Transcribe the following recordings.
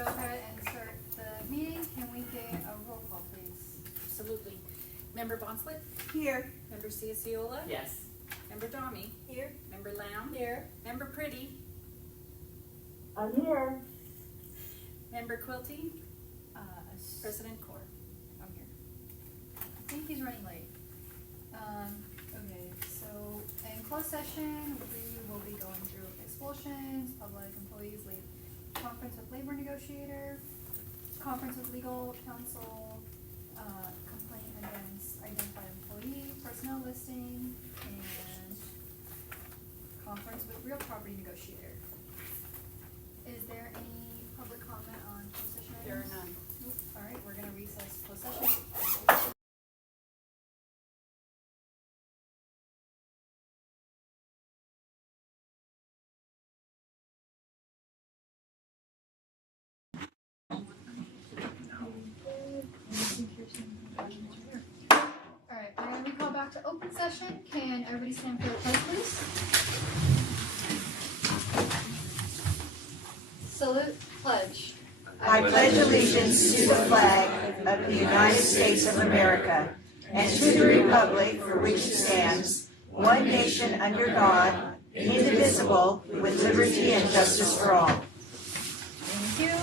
go ahead and start the meeting. Can we get a roll call, please? Absolutely. Member Bonslet? Here. Member Ciacciola? Yes. Member Domi? Here. Member Lamb? Here. Member Pretty? I'm here. Member Quilty? President Core. I'm here. I think he's running late. Okay, so in closed session, we will be going through expulsions, public employees, conference with labor negotiator, conference with legal counsel, complaint against identified employee, personnel listing, and conference with real property negotiator. Is there any public comment on closed session items? There are none. All right, we're gonna recess closed session. All right, and then we call back to open session. Can everybody stand for the pledge, please? Salute, pledge. I pledge allegiance to the flag of the United States of America and to the republic for which it stands, one nation under God, indivisible, with liberty and justice for all. Thank you.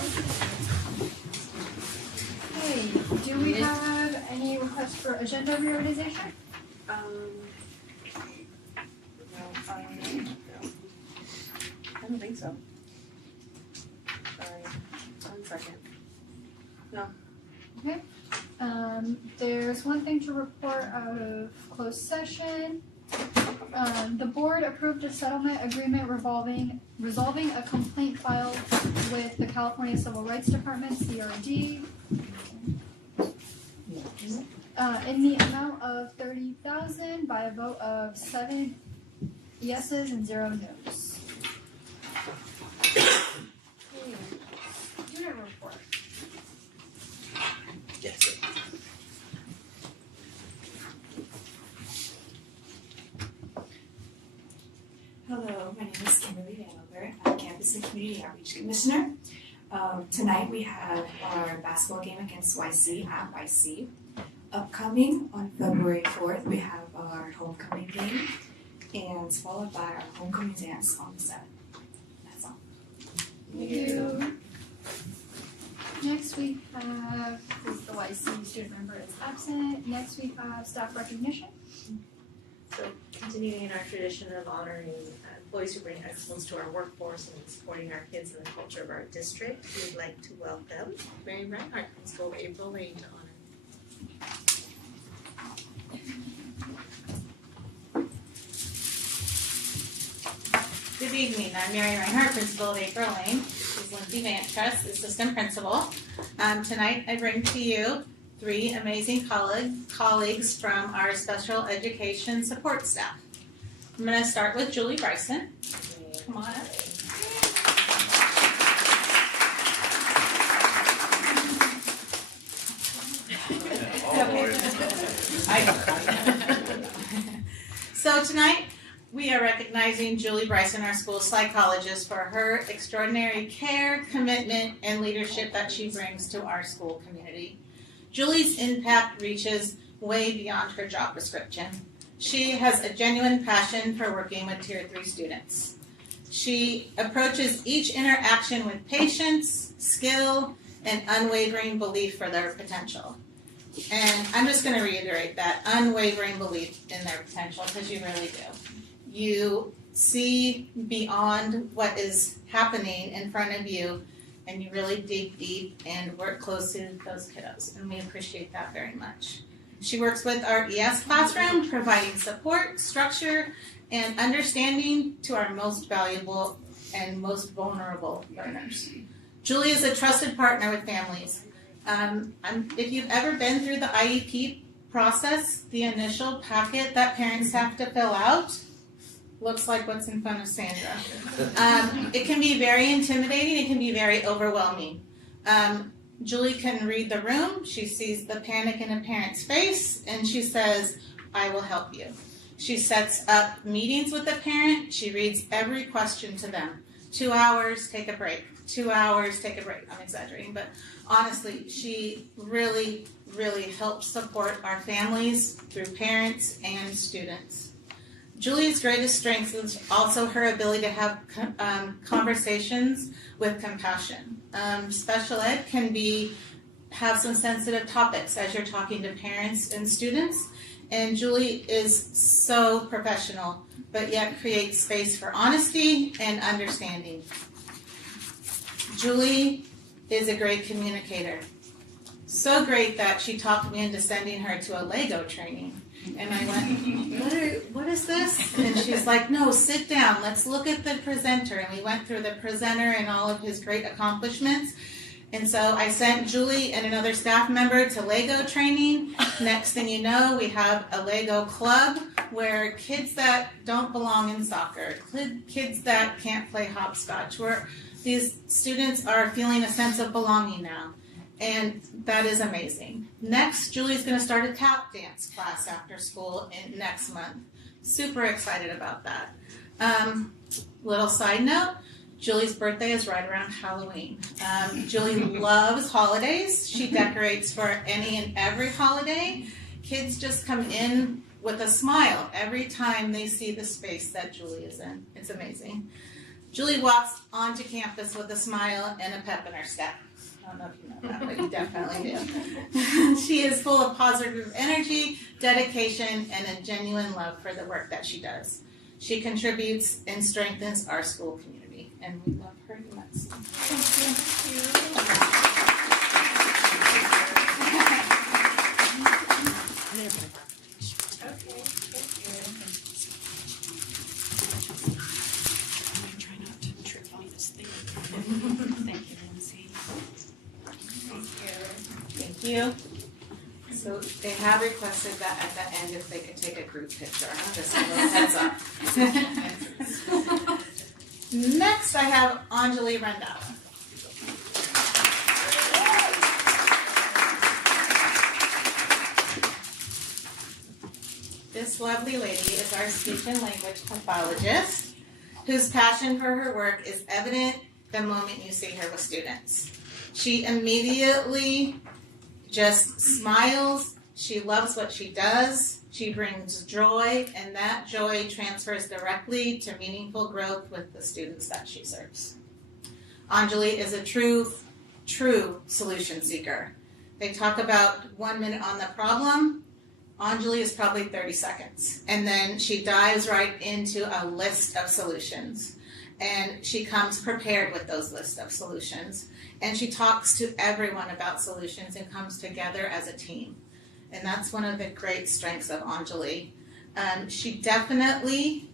Okay, do we have any requests for agenda reorganization? No, I don't think so. Sorry, 1 second. Okay. There's one thing to report out of closed session. The board approved a settlement agreement resolving a complaint filed with the California Civil Rights Department, CRD, in the amount of $30,000 by a vote of 7 yeses and 0 noes. Unit report. Yes. Hello, my name is Kimberly Vanover. I'm Campus and Community Outreach Commissioner. Tonight we have our basketball game against YC at YC. Upcoming on February 4th, we have our homecoming game, and followed by our homecoming dance on the 7th. That's all. Thank you. Next we have, is the YC student member is absent. Next we have staff recognition. So continuing our tradition of honoring employees who bring excellence to our workforce and supporting our kids and the culture of our district, we'd like to welcome Mary Reinhardt, Principal April Lane to honor. Good evening, I'm Mary Reinhardt, Principal of April Lane. This is Lindsay Vantress, Assistant Principal. Tonight I bring to you 3 amazing colleagues from our special education support staff. I'm going to start with Julie Bryson. Come on up. So tonight we are recognizing Julie Bryson, our school psychologist, for her extraordinary care, commitment, and leadership that she brings to our school community. Julie's impact reaches way beyond her job description. She has a genuine passion for working with Tier 3 students. She approaches each interaction with patience, skill, and unwavering belief for their potential. And I'm just going to reiterate that unwavering belief in their potential, because you really do. You see beyond what is happening in front of you, and you really dig deep and work closely with those kiddos, and we appreciate that very much. She works with our ES classroom, providing support, structure, and understanding to our most valuable and most vulnerable learners. Julie is a trusted partner with families. If you've ever been through the IEP process, the initial packet that parents have to fill out looks like what's in front of Sandra. It can be very intimidating, it can be very overwhelming. Julie can read the room, she sees the panic in a parent's face, and she says, I will help you. She sets up meetings with the parent, she reads every question to them. 2 hours, take a break. 2 hours, take a break. I'm exaggerating, but honestly, she really, really helps support our families through parents and students. Julie's greatest strength is also her ability to have conversations with compassion. Special ed can have some sensitive topics as you're talking to parents and students, and Julie is so professional, but yet creates space for honesty and understanding. Julie is a great communicator. So great that she talked me into sending her to a Lego training. And I went, what is this? And she's like, no, sit down. Let's look at the presenter. And we went through the presenter and all of his great accomplishments. And so I sent Julie and another staff member to Lego training. Next thing you know, we have a Lego club where kids that don't belong in soccer, kids that can't play hopscotch, where these students are feeling a sense of belonging now. And that is amazing. Next, Julie's going to start a tap dance class after school next month. Super excited about that. Little side note, Julie's birthday is right around Halloween. Julie loves holidays. She decorates for any and every holiday. Kids just come in with a smile every time they see the space that Julie is in. It's amazing. Julie walks onto campus with a smile and a pep in her step. I don't know if you know that, but you definitely do. She is full of positive energy, dedication, and a genuine love for the work that she does. She contributes and strengthens our school community, and we love her immensely. Okay, thank you. Try not to trip on this thing. Thank you, Lindsay. Thank you. So they have requested that at the end if they could take a group picture. Just a little heads up. Next, I have Anjali Randhawa. This lovely lady is our speech and language pathologist, whose passion for her work is evident the moment you see her with students. She immediately just smiles. She loves what she does. She brings joy, and that joy transfers directly to meaningful growth with the students that she serves. Anjali is a true solution seeker. They talk about 1 minute on the problem. Anjali is probably 30 seconds. And then she dives right into a list of solutions. And she comes prepared with those lists of solutions. And she talks to everyone about solutions and comes together as a team. And that's one of the great strengths of Anjali. She definitely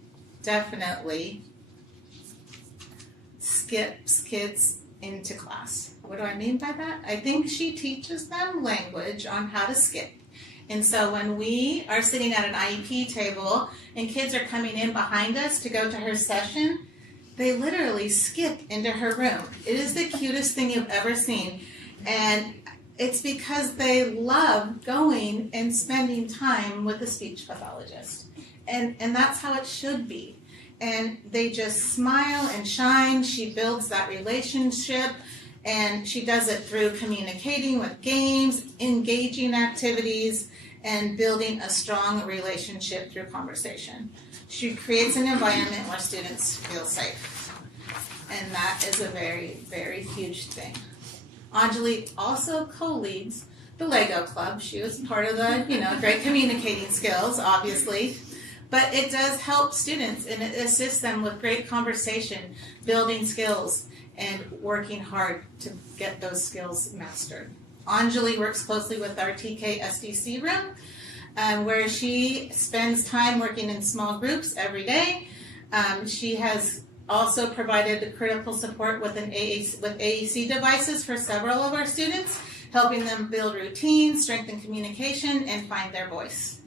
skips kids into class. What do I mean by that? I think she teaches them language on how to skip. And so when we are sitting at an IEP table and kids are coming in behind us to go to her session, they literally skip into her room. It is the cutest thing you've ever seen. And it's because they love going and spending time with a speech pathologist. And that's how it should be. And they just smile and shine. She builds that relationship. And she does it through communicating with games, engaging activities, and building a strong relationship through conversation. She creates an environment where students feel safe. And that is a very, very huge thing. Anjali also co-leads the Lego Club. She was part of the, great communicating skills, obviously. But it does help students, and it assists them with great conversation, building skills, and working hard to get those skills mastered. Anjali works closely with our TK SDC room, where she spends time working in small groups every day. She has also provided critical support with AAC devices for several of our students, helping them build routines, strengthen communication, and find their voice.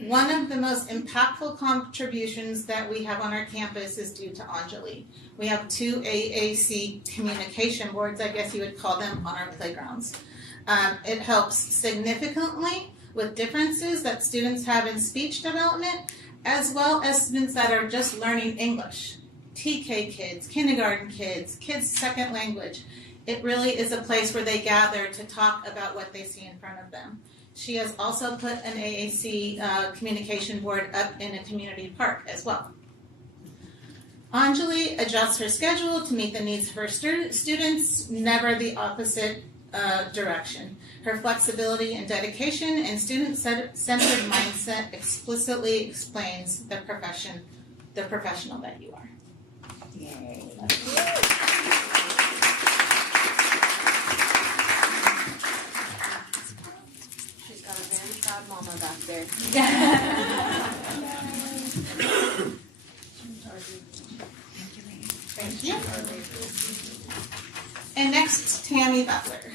One of the most impactful contributions that we have on our campus is due to Anjali. We have 2 AAC communication boards, I guess you would call them, on our playgrounds. It helps significantly with differences that students have in speech development, as well as students that are just learning English. TK kids, kindergarten kids, kids second language. It really is a place where they gather to talk about what they see in front of them. She has also put an AAC communication board up in a community park as well. Anjali adjusts her schedule to meet the needs of her students, never the opposite direction. Her flexibility and dedication and student-centered mindset explicitly explains the professional that you are. Yay. She's got a very proud mama back there. Thank you. And next, Tammy Butler.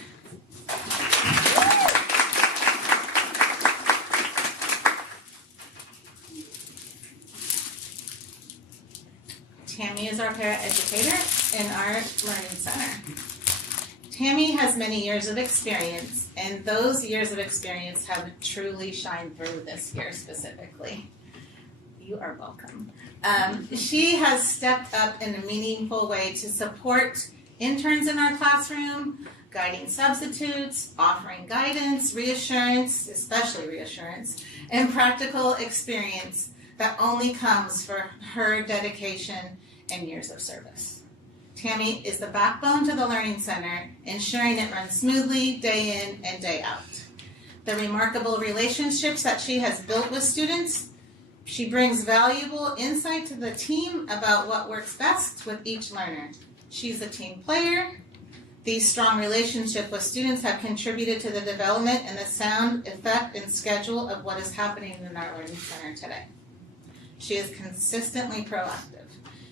Tammy is our paraeducator in our Learning Center. Tammy has many years of experience, and those years of experience have truly shined through this year specifically. You are welcome. She has stepped up in a meaningful way to support interns in our classroom, guiding substitutes, offering guidance, reassurance, especially reassurance, and practical experience that only comes for her dedication and years of service. Tammy is the backbone to the Learning Center, ensuring it runs smoothly day in and day out. The remarkable relationships that she has built with students. She brings valuable insight to the team about what works best with each learner. She's a team player. These strong relationships with students have contributed to the development and the sound, effect, and schedule of what is happening in our Learning Center today. She is consistently proactive.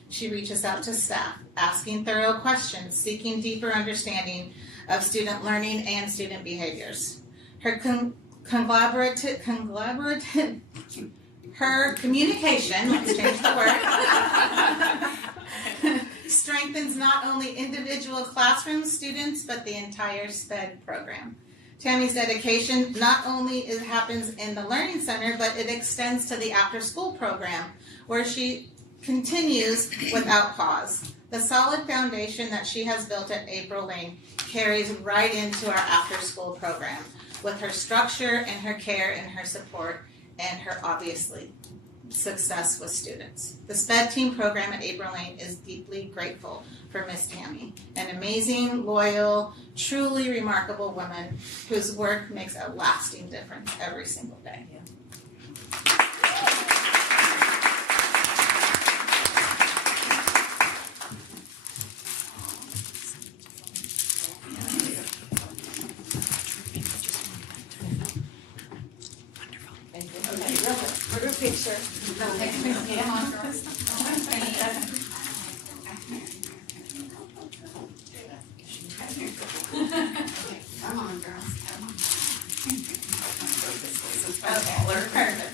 She reaches out to staff, asking thorough questions, seeking deeper understanding of student learning and student behaviors. Her her communication, let's change the word, strengthens not only individual classroom students, but the entire SPED program. Tammy's dedication not only happens in the Learning Center, but it extends to the after-school program, where she continues without pause. The solid foundation that she has built at April Lane carries right into our after-school program, with her structure and her care and her support and her, obviously, success with students. The SPED team program at April Lane is deeply grateful for Miss Tammy, an amazing, loyal, truly remarkable woman whose work makes a lasting difference every single day. Picture. Come on, girls. Come on, girls. Come on. Okay, perfect.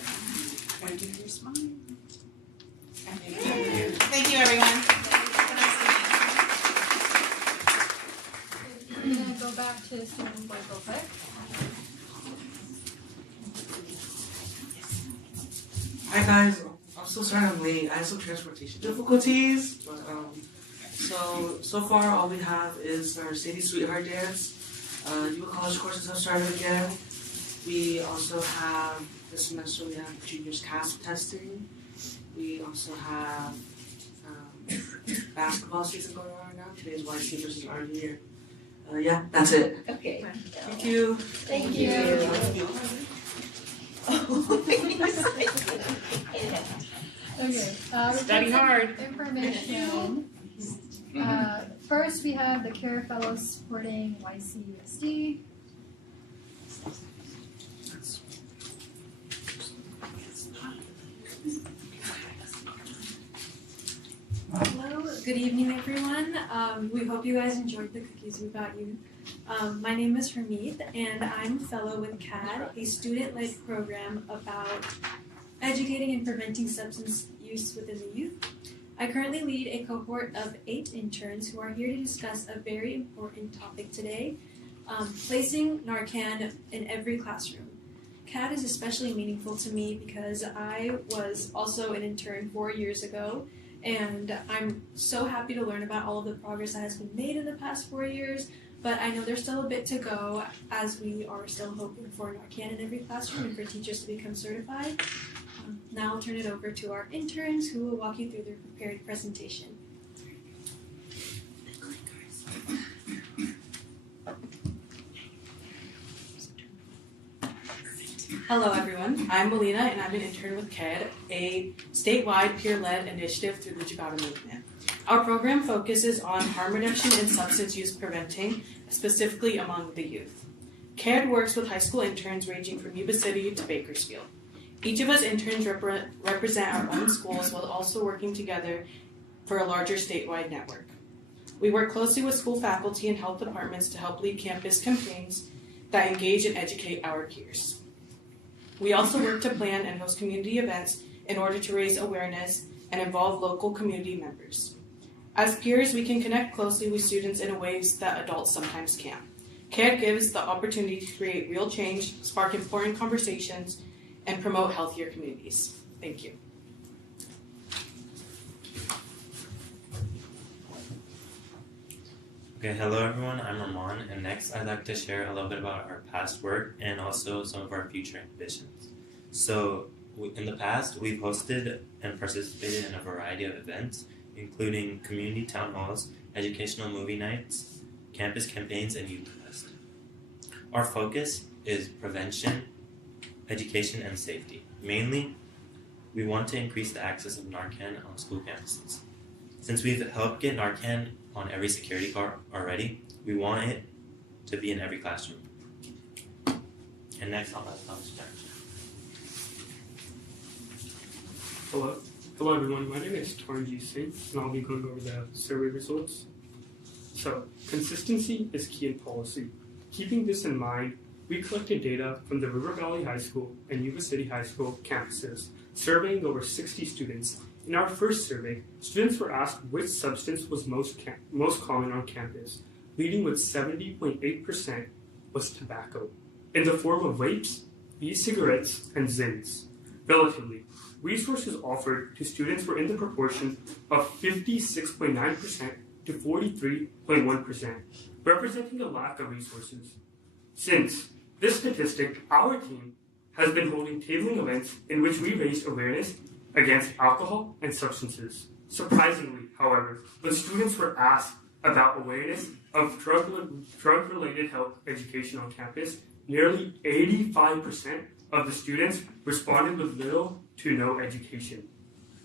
Want to do your smile? Thank you, everyone. We're gonna go back to student report real quick. Hi guys, I'm so sorry I'm late. I had some transportation difficulties, but so far all we have is our City Sweetheart Dance. New college courses have started again. We also have this semester we have juniors CASP testing. We also have basketball season going on right now. Today's YC versus our year. Yeah, that's it. Okay. Thank you. Thank you. Okay. Study hard. Information. First, we have the Care Fellows supporting YCUSD. Hello, good evening everyone. We hope you guys enjoyed the cookies we got you. My name is Hermeet and I'm a fellow with CAD, a student-led program about educating and preventing substance use within the youth. I currently lead a cohort of 8 interns who are here to discuss a very important topic today, placing Narcan in every classroom. CAD is especially meaningful to me because I was also an intern 4 years ago, and I'm so happy to learn about all of the progress that has been made in the past 4 years, but I know there's still a bit to go as we are still hoping for Narcan in every classroom and for teachers to become certified. Now I'll turn it over to our interns who will walk you through their prepared presentation. Hello everyone, I'm Melina and I'm an intern with KED, a statewide peer-led initiative through the Jagata movement. Our program focuses on harm reduction and substance use preventing, specifically among the youth. KED works with high school interns ranging from Yuba City to Bakersfield. Each of us interns represent our own schools while also working together for a larger statewide network. We work closely with school faculty and health departments to help lead campus campaigns that engage and educate our peers. We also work to plan and host community events in order to raise awareness and involve local community members. As peers, we can connect closely with students in ways that adults sometimes can't. CARE gives the opportunity to create real change, spark important conversations, and promote healthier communities. Thank you. Okay, hello everyone, I'm Ramon, and next I'd like to share a little bit about our past work and also some of our future ambitions. So, in the past, we've hosted and participated in a variety of events, including community town halls, educational movie nights, campus campaigns, and youth fest. Our focus is prevention, education, and safety. Mainly, we want to increase the access of Narcan on school campuses. Since we've helped get Narcan on every security guard already, we want it to be in every classroom. And next, I'll let Thomas start. Hello everyone, my name is Tarnji Singh, and I'll be going over the survey results. So, consistency is key in policy. Keeping this in mind, we collected data from the River Valley High School and Yuba City High School campuses, surveying over 60 students. In our first survey, students were asked which substance was most common on campus. Leading with 70.8% was tobacco, in the form of vapes, e-cigarettes, and Zins. Relatively, resources offered to students were in the proportion of 56.9% to 43.1%, representing a lack of resources. Since this statistic, our team has been holding tabling events in which we raised awareness against alcohol and substances. Surprisingly, however, when students were asked about awareness of drug-related health education on campus, nearly 85% of the students responded with little to no education.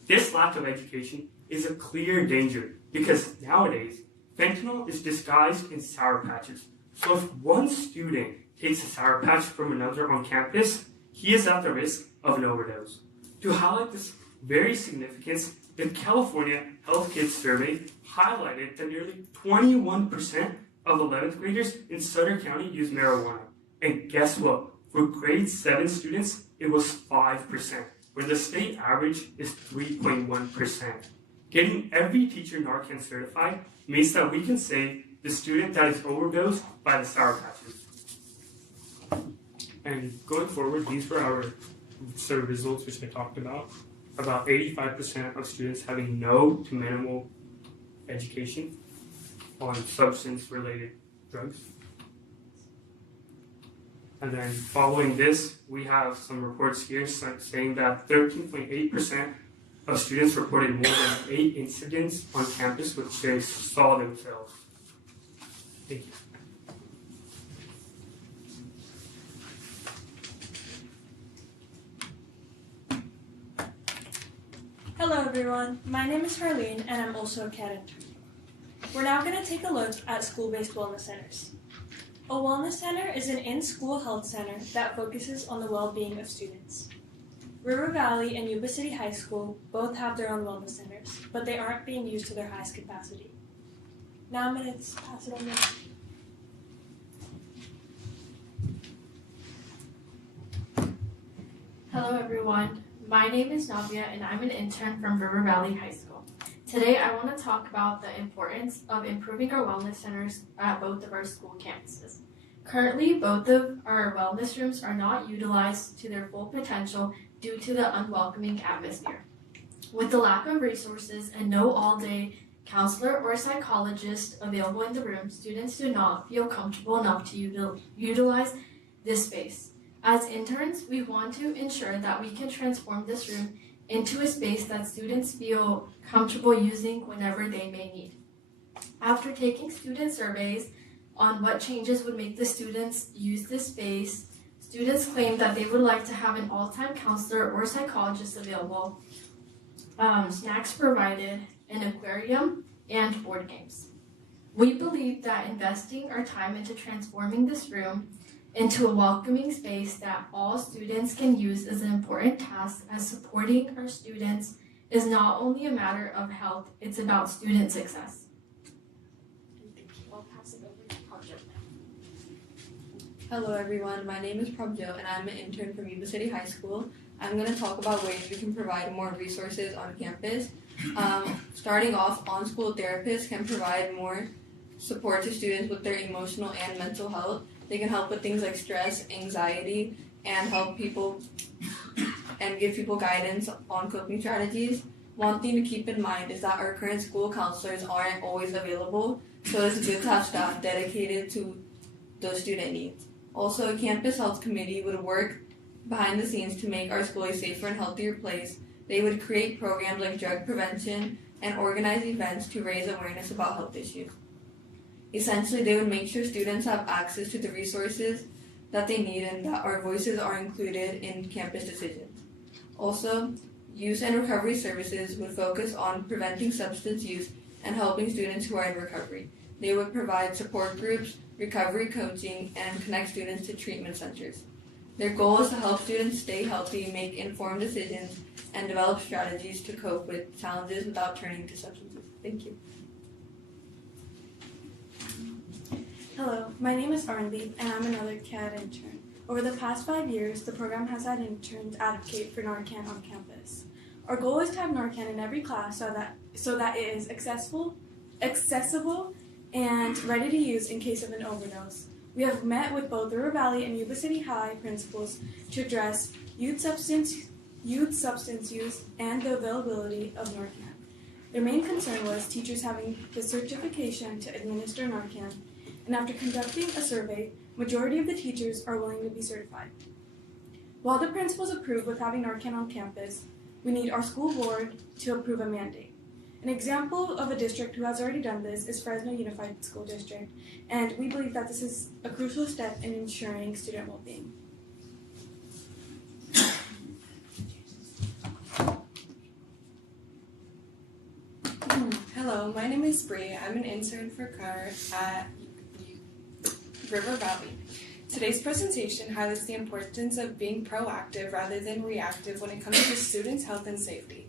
This lack of education is a clear danger because nowadays, fentanyl is disguised in Sour Patches. So if one student takes a Sour Patch from another on campus, he is at the risk of an overdose. To highlight this very significance, the California Health Kids Survey highlighted that nearly 21% of 11th graders in Sutter County use marijuana. And guess what? For grade 7 students, it was 5%, where the state average is 3.1%. Getting every teacher Narcan certified means that we can save the student that is overdosed by the Sour Patches. And going forward, these were our survey results, which I talked about. About 85% of students having no to minimal education on substance-related drugs. And then following this, we have some reports here saying that 13.8% of students reported more than 8 incidents on campus which they saw themselves. Thank you. Hello everyone, my name is Harleen and I'm also a CAD intern. We're now going to take a look at school-based wellness centers. A wellness center is an in-school health center that focuses on the well-being of students. River Valley and Yuba City High School both have their own wellness centers, but they aren't being used to their highest capacity. Now I'm going to pass it on to Hello everyone, my name is Navia and I'm an intern from River Valley High School. Today I want to talk about the importance of improving our wellness centers at both of our school campuses. Currently, both of our wellness rooms are not utilized to their full potential due to the unwelcoming atmosphere. With the lack of resources and no all-day counselor or psychologist available in the room, students do not feel comfortable enough to utilize this space. As interns, we want to ensure that we can transform this room into a space that students feel comfortable using whenever they may need. After taking student surveys on what changes would make the students use this space, students claimed that they would like to have an all-time counselor or psychologist available, snacks provided, an aquarium, and board games. We believe that investing our time into transforming this room into a welcoming space that all students can use is an important task, as supporting our students is not only a matter of health, it's about student success. I'll pass it over to Prabjot. Hello everyone, my name is Prabjot and I'm an intern from Yuba City High School. I'm going to talk about ways we can provide more resources on campus. Starting off, on-school therapists can provide more support to students with their emotional and mental health. They can help with things like stress, anxiety, and help people and give people guidance on coping strategies. One thing to keep in mind is that our current school counselors aren't always available, so it's good to have staff dedicated to those student needs. Also, a campus health committee would work behind the scenes to make our school a safer and healthier place. They would create programs like drug prevention and organize events to raise awareness about health issues. Essentially, they would make sure students have access to the resources that they need and that our voices are included in campus decisions. Also, youth and recovery services would focus on preventing substance use and helping students who are in recovery. They would provide support groups, recovery coaching, and connect students to treatment centers. Their goal is to help students stay healthy, make informed decisions, and develop strategies to cope with challenges without turning to substances. Thank you. Hello, my name is Arnleif and I'm another CAD intern. Over the past 5 years, the program has had interns advocate for Narcan on campus. Our goal is to have Narcan in every class so that it is accessible and ready to use in case of an overdose. We have met with both River Valley and Yuba City High principals to address youth substance use and the availability of Narcan. Their main concern was teachers having the certification to administer Narcan, and after conducting a survey, majority of the teachers are willing to be certified. While the principals approve with having Narcan on campus, we need our school board to approve a mandate. An example of a district who has already done this is Fresno Unified School District, and we believe that this is a crucial step in ensuring student well-being. Hello, my name is Bree. I'm an intern for CAR at River Valley. Today's presentation highlights the importance of being proactive rather than reactive when it comes to students' health and safety.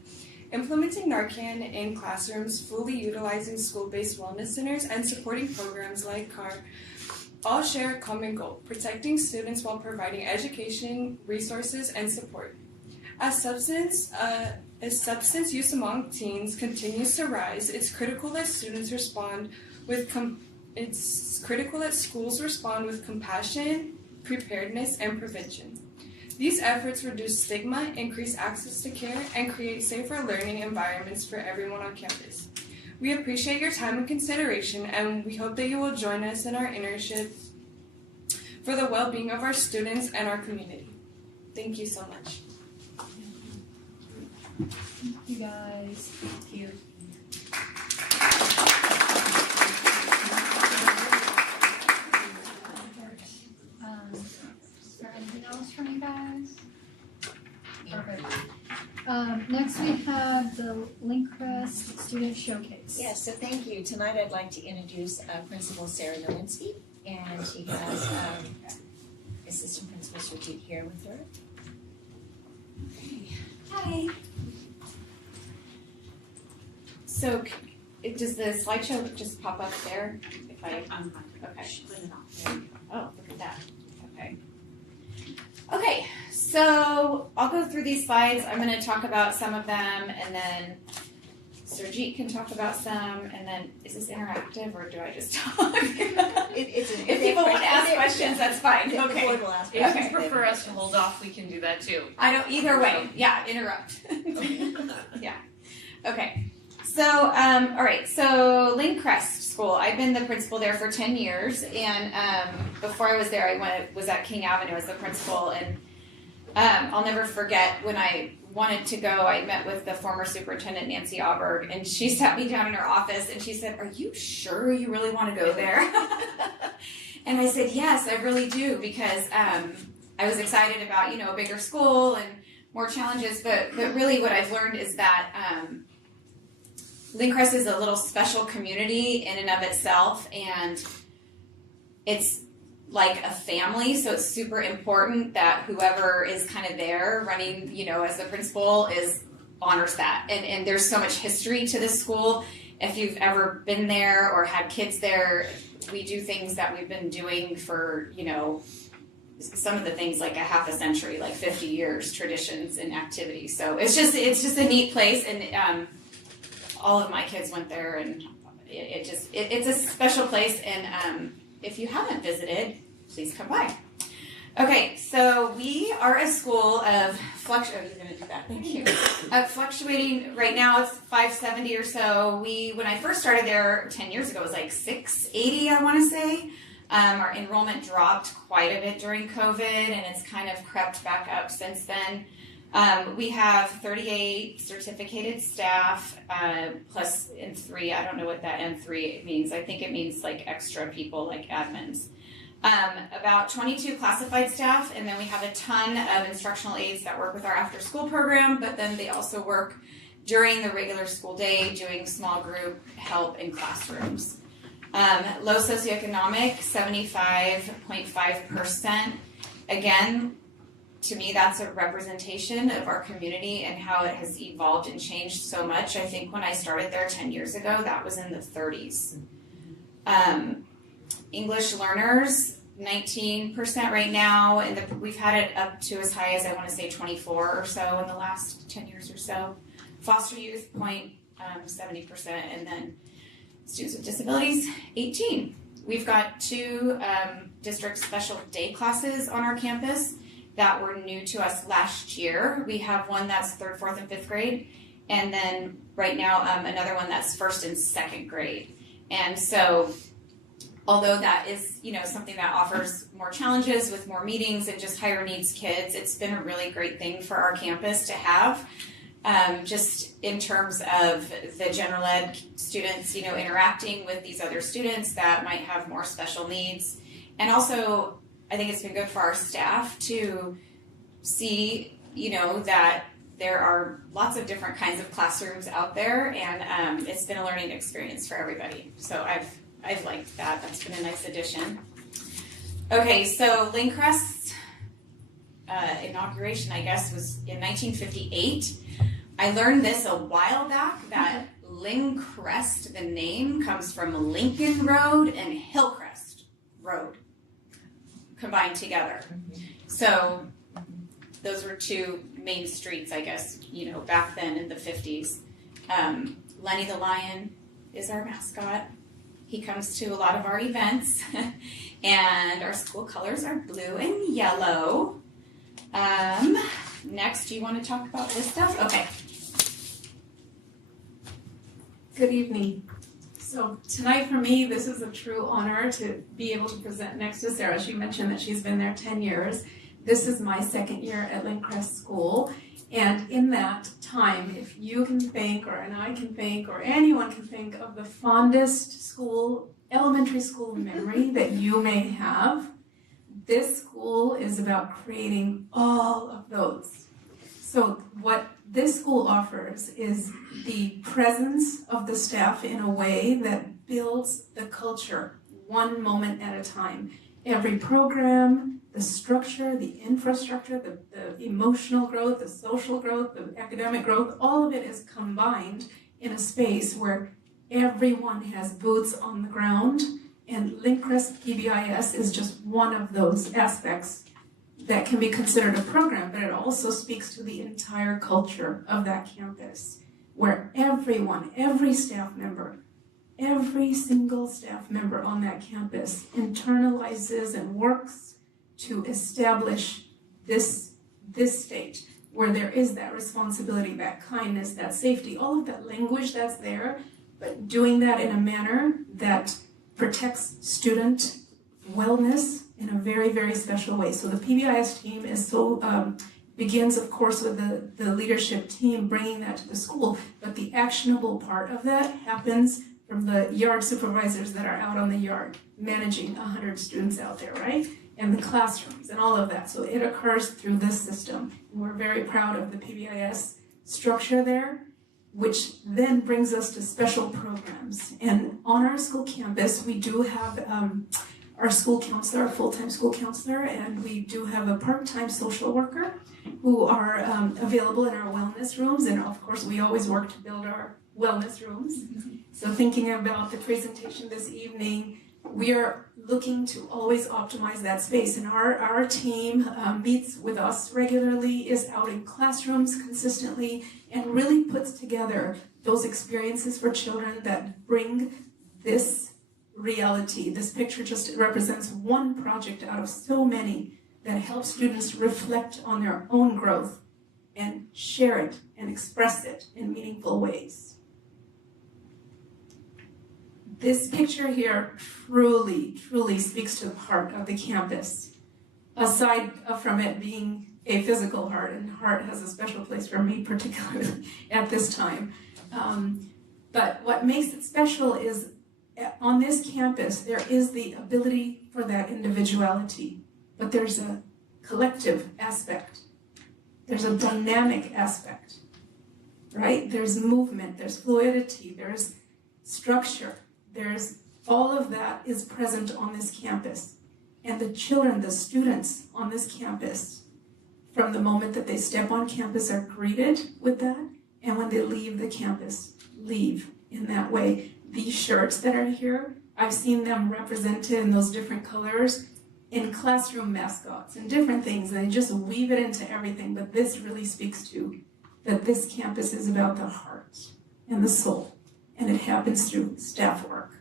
Implementing Narcan in classrooms, fully utilizing school-based wellness centers, and supporting programs like CAR all share a common goal: protecting students while providing education, resources, and support. As substance use among teens continues to rise, it's critical that schools respond with compassion, preparedness, and prevention. These efforts reduce stigma, increase access to care, and create safer learning environments for everyone on campus. We appreciate your time and consideration, and we hope that you will join us in our internship for the well-being of our students and our community. Thank you so much. Thank you guys. Thank you. Is there anything else from you guys? Perfect. Next we have the Linkcrest Student Showcase. Yes, so thank you. Tonight I'd like to introduce Principal Sarah Nowinski, and she has Assistant Principal Sujit here with her. Hi. So, does the slideshow just pop up there? If I okay. Oh, look at that. Okay. Okay. So I'll go through these slides. I'm going to talk about some of them, and then Surjit can talk about some. And then, is this interactive, or do I just talk? If people want to ask questions, that's fine. Okay. If you prefer us to hold off, we can do that too. I don't. Either way, yeah. Interrupt. Yeah. Okay. So, all right. So, Lindcrest School. I've been the principal there for 10 years, and before I was there, I was at King Avenue as the principal, and I'll never forget when I wanted to go. I met with the former superintendent, Nancy Auberg, and she sat me down in her office, and she said, "Are you sure you really want to go there?" And I said, "Yes, I really do," because I was excited about, a bigger school and more challenges, but really what I've learned is that Lindcrest is a little special community in and of itself, and it's like a family, so it's super important that whoever is kind of there running, as the principal honors that. And there's so much history to this school. If you've ever been there or had kids there, we do things that we've been doing for, some of the things like a half a century, like 50 years, traditions and activities. So it's just a neat place, and all of my kids went there, and it's a special place. And if you haven't visited, please come by. Okay, so we are a school of fluctuating. You're going to do that. Thank you. Fluctuating right now, it's 570 or so. When I first started there 10 years ago, it was like 680, I want to say. Our enrollment dropped quite a bit during COVID, and it's kind of crept back up since then. We have 38 certificated staff, plus N3. I don't know what that N3 means. I think it means like extra people, like admins. About 22 classified staff, and then we have a ton of instructional aides that work with our after-school program, but then they also work during the regular school day doing small group help in classrooms. Low socioeconomic, 75.5%. Again, to me, that's a representation of our community and how it has evolved and changed so much. I think when I started there 10 years ago, that was in the 30s. English learners, 19% right now, and we've had it up to as high as, I want to say, 24 or so in the last 10 years or so. Foster youth, 70%, and then students with disabilities, 18. We've got 2 district special day classes on our campus that were new to us last year. We have one that's 3rd, 4th, and 5th grade, and then right now another one that's 1st and 2nd grade. And so, although that is, something that offers more challenges with more meetings and just higher needs kids, it's been a really great thing for our campus to have. Just in terms of the general ed students, interacting with these other students that might have more special needs. And also, I think it's been good for our staff to see, that there are lots of different kinds of classrooms out there, and it's been a learning experience for everybody. So I've liked that. That's been a nice addition. Okay, so Lindcrest's inauguration, I guess, was in 1958. I learned this a while back, that Lindcrest, the name, comes from Lincoln Road and Hillcrest Road combined together. So those were 2 main streets, I guess, back then in the 50s. Lenny the Lion is our mascot. He comes to a lot of our events, and our school colors are blue and yellow. Next, do you want to talk about this stuff? Okay. Good evening. So tonight for me, this is a true honor to be able to present next to Sarah. She mentioned that she's been there 10 years. This is my 2nd year at Lindcrest School. And in that time, if you can think, or I can think, or anyone can think of the fondest elementary school memory that you may have, this school is about creating all of those. So what this school offers is the presence of the staff in a way that builds the culture one moment at a time. Every program, the structure, the infrastructure, the emotional growth, the social growth, the academic growth, all of it is combined in a space where everyone has boots on the ground, and Lindcrest PBIS is just one of those aspects that can be considered a program, but it also speaks to the entire culture of that campus, where everyone, every staff member, every single staff member on that campus internalizes and works to establish this state where there is that responsibility, that kindness, that safety, all of that language that's there, but doing that in a manner that protects student wellness in a very, very special way. So the PBIS team is so, begins of course with the leadership team bringing that to the school, but the actionable part of that happens from the yard supervisors that are out on the yard managing 100 students out there, right? And the classrooms and all of that. So it occurs through this system. And we're very proud of the PBIS structure there, which then brings us to special programs. And on our school campus, we do have our school counselor, our full-time school counselor, and we do have a part-time social worker who are available in our wellness rooms. And of course, we always work to build our wellness rooms. So thinking about the presentation this evening, we are looking to always optimize that space. And our team meets with us regularly, is out in classrooms consistently, and really puts together those experiences for children that bring this reality. This picture just represents one project out of so many that help students reflect on their own growth and share it and express it in meaningful ways. This picture here truly, truly speaks to the heart of the campus. Aside from it being a physical heart, and heart has a special place for me, particularly at this time. But what makes it special is on this campus, there is the ability for that individuality, but there's a collective aspect. There's a dynamic aspect, right? There's movement, there's fluidity, there's structure. There's all of that is present on this campus. And the children, the students on this campus, from the moment that they step on campus are greeted with that, and when they leave the campus, leave in that way. These shirts that are here, I've seen them represented in those different colors in classroom mascots and different things, and they just weave it into everything. But this really speaks to that this campus is about the heart and the soul, and it happens through staff work.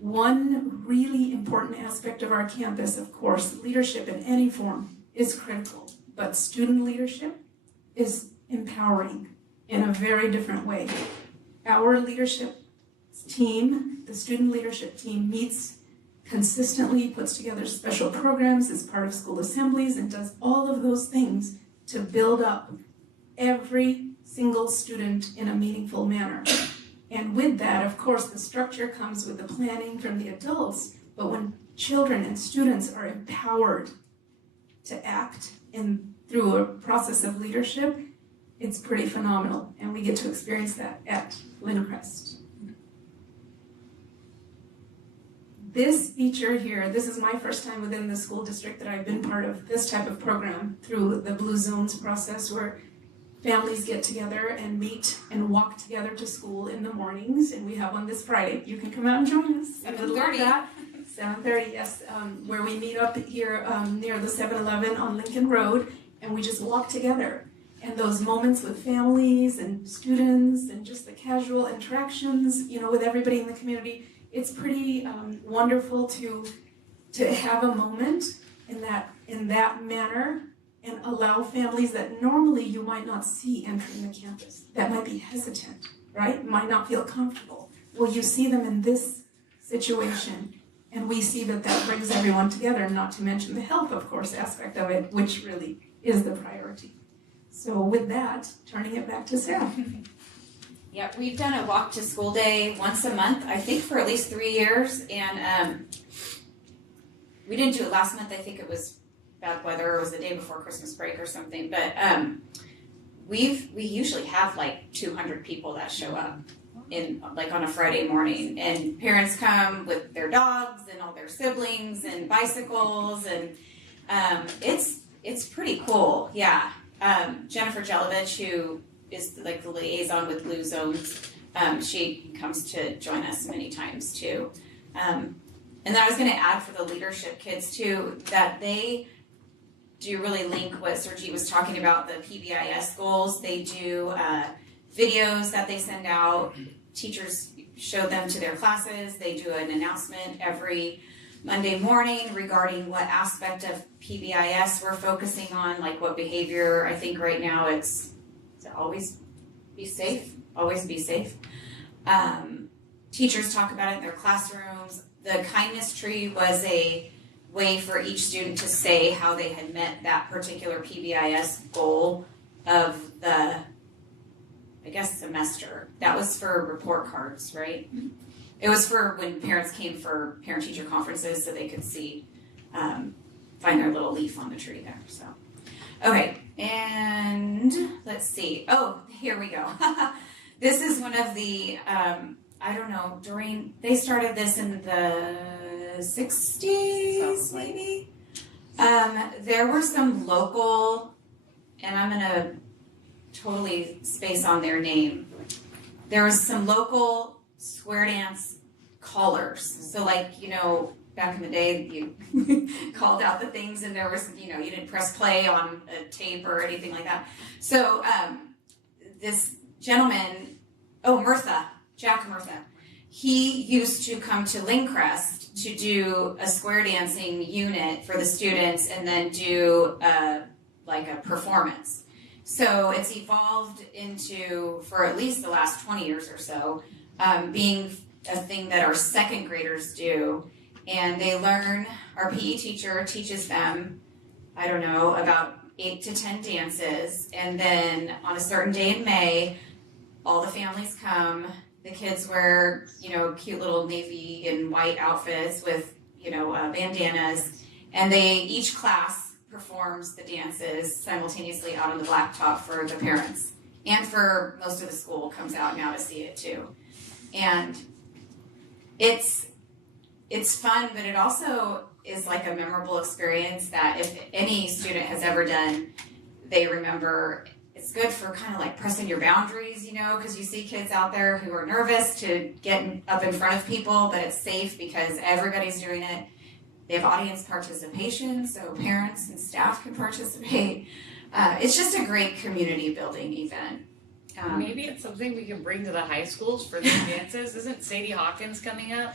One really important aspect of our campus, of course, leadership in any form is critical, but student leadership is empowering in a very different way. Our leadership team, the student leadership team, meets consistently, puts together special programs, is part of school assemblies, and does all of those things to build up every single student in a meaningful manner. And with that, of course, the structure comes with the planning from the adults, but when children and students are empowered to act through a process of leadership, it's pretty phenomenal, and we get to experience that at Lindcrest. This feature here, this is my first time within the school district that I've been part of this type of program through the Blue Zones process, where families get together and meet and walk together to school in the mornings, and we have one this Friday. You can come out and join us. 7:30. 7:30, yes, where we meet up here near the 7-Eleven on Lincoln Road, and we just walk together. And those moments with families and students and just the casual interactions, with everybody in the community, it's pretty wonderful to have a moment in that manner and allow families that normally you might not see entering the campus, that might be hesitant, right? Might not feel comfortable. Well, you see them in this situation, and we see that brings everyone together, not to mention the health, of course, aspect of it, which really is the priority. So with that, turning it back to Sarah. Yeah, we've done a walk to school day once a month, I think for at least 3 years, and we didn't do it last month. I think it was bad weather, or it was the day before Christmas break or something, but we usually have like 200 people that show up on a Friday morning, and parents come with their dogs and all their siblings and bicycles, and it's pretty cool. Yeah. Jennifer Jelovich, who is the liaison with Blue Zones, she comes to join us many times too. And then I was going to add for the leadership kids too, that they do really link what Sergi was talking about, the PBIS goals. They do videos that they send out. Teachers show them to their classes. They do an announcement every Monday morning regarding what aspect of PBIS we're focusing on, like what behavior. I think right now it's to always be safe, always be safe. Teachers talk about it in their classrooms. The kindness tree was a way for each student to say how they had met that particular PBIS goal of the, I guess, semester. That was for report cards, right? It was for when parents came for parent-teacher conferences so they could see, find their little leaf on the tree there, so. Okay, and let's see. Oh, here we go. This is one of the, I don't know, they started this in the 60s, maybe? There were some local, and I'm gonna totally space on their name. There was some local square dance callers. So like, back in the day, you called out the things and there was, you didn't press play on a tape or anything like that. So this gentleman, Jack Murtha, he used to come to Lindcrest to do a square dancing unit for the students and then do a performance. So it's evolved into, for at least the last 20 years or so, being a thing that our second graders do. And they learn, our PE teacher teaches them, I don't know, about 8 to 10 dances. And then on a certain day in May, all the families come. The kids wear, cute little navy and white outfits with, bandanas. And each class performs the dances simultaneously out on the blacktop for the parents. And for most of the school comes out now to see it too. And it's fun, but it also is like a memorable experience that if any student has ever done, they remember. It's good for kind of like pressing your boundaries, because you see kids out there who are nervous to get up in front of people, but it's safe because everybody's doing it. They have audience participation, so parents and staff can participate. It's just a great community building event. Maybe it's something we can bring to the high schools for these dances. Isn't Sadie Hawkins coming up?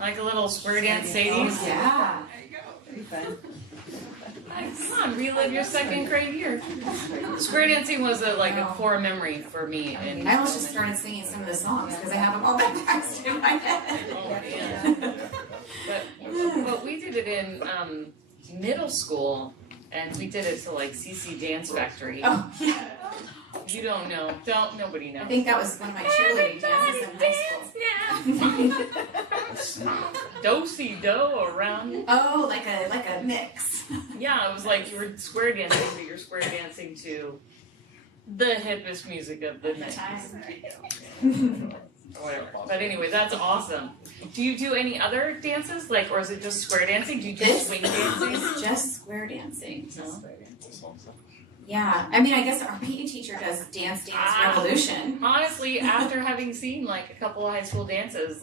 Like a little square dance Sadie? Oh, yeah. There you go. Pretty fun. Come on, relive your second grade year. Square dancing was a core memory for me. I almost just started singing some of the songs because I have them all memorized in my head. But we did it in middle school, and we did it to CC Dance Factory. Oh, yeah. You don't know. Nobody knows. I think that was one of my cheerleading dances in high school. Do-si-do around. Oh, like a mix. Yeah, it was like you were square dancing, but you're square dancing to the hippest music of the 90s. Or whatever. But anyway, that's awesome. Do you do any other dances, or is it just square dancing? Do you do swing dancing? It's just square dancing. No? Yeah, I mean, I guess our PE teacher does Dance Revolution. Honestly, after having seen a couple of high school dances,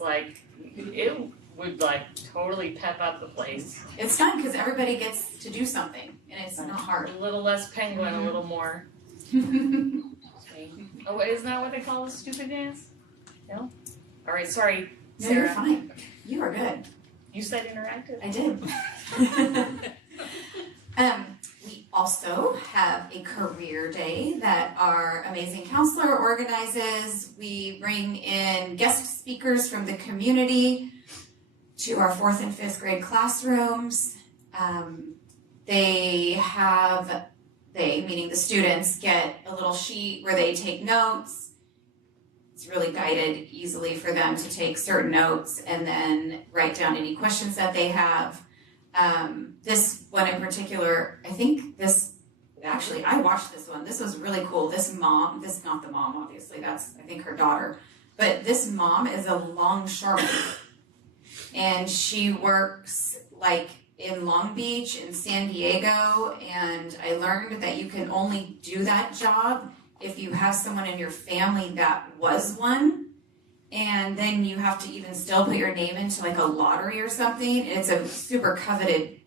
it would totally pep up the place. It's fun because everybody gets to do something, and it's not hard. A little less penguin, a little more. Oh, isn't that what they call a stupid dance? No? All right, sorry, No, Sarah. you're fine. You are good. You said interactive. I did. We also have a career day that our amazing counselor organizes. We bring in guest speakers from the community to our 4th and 5th grade classrooms. Meaning the students, get a little sheet where they take notes. It's really guided easily for them to take certain notes and then write down any questions that they have. This one in particular, I watched this one. This was really cool. Not the mom, obviously, that's, I think, her daughter. But this mom is a longshoreman. And she works in Long Beach and San Diego. And I learned that you can only do that job if you have someone in your family that was one. And then you have to even still put your name into a lottery or something. It's a super coveted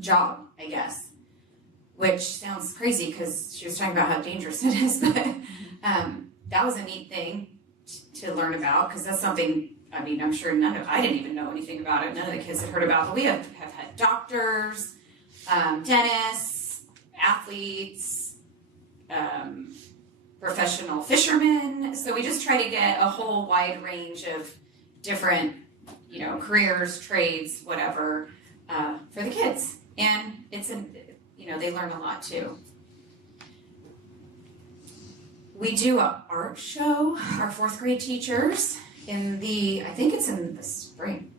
job, I guess, which sounds crazy because she was talking about how dangerous it is. But that was a neat thing to learn about because that's something I mean, I'm sure I didn't even know anything about it. None of the kids had heard about it. But we have had doctors, dentists, athletes, professional fishermen. So we just try to get a whole wide range of different, careers, trades, whatever, for the kids. And they learn a lot too. We do an art show, our 4th grade teachers, I think it's in the spring.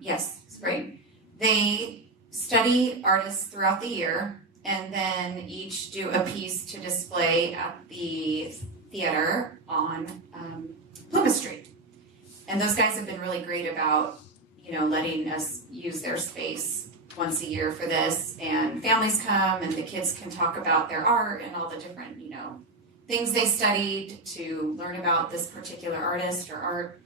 Yes, spring. They study artists throughout the year and then each do a piece to display at the theater on Plymouth Street. And those guys have been really great about, letting us use their space once a year for this. And families come and the kids can talk about their art and all the different, things they studied to learn about this particular artist or art.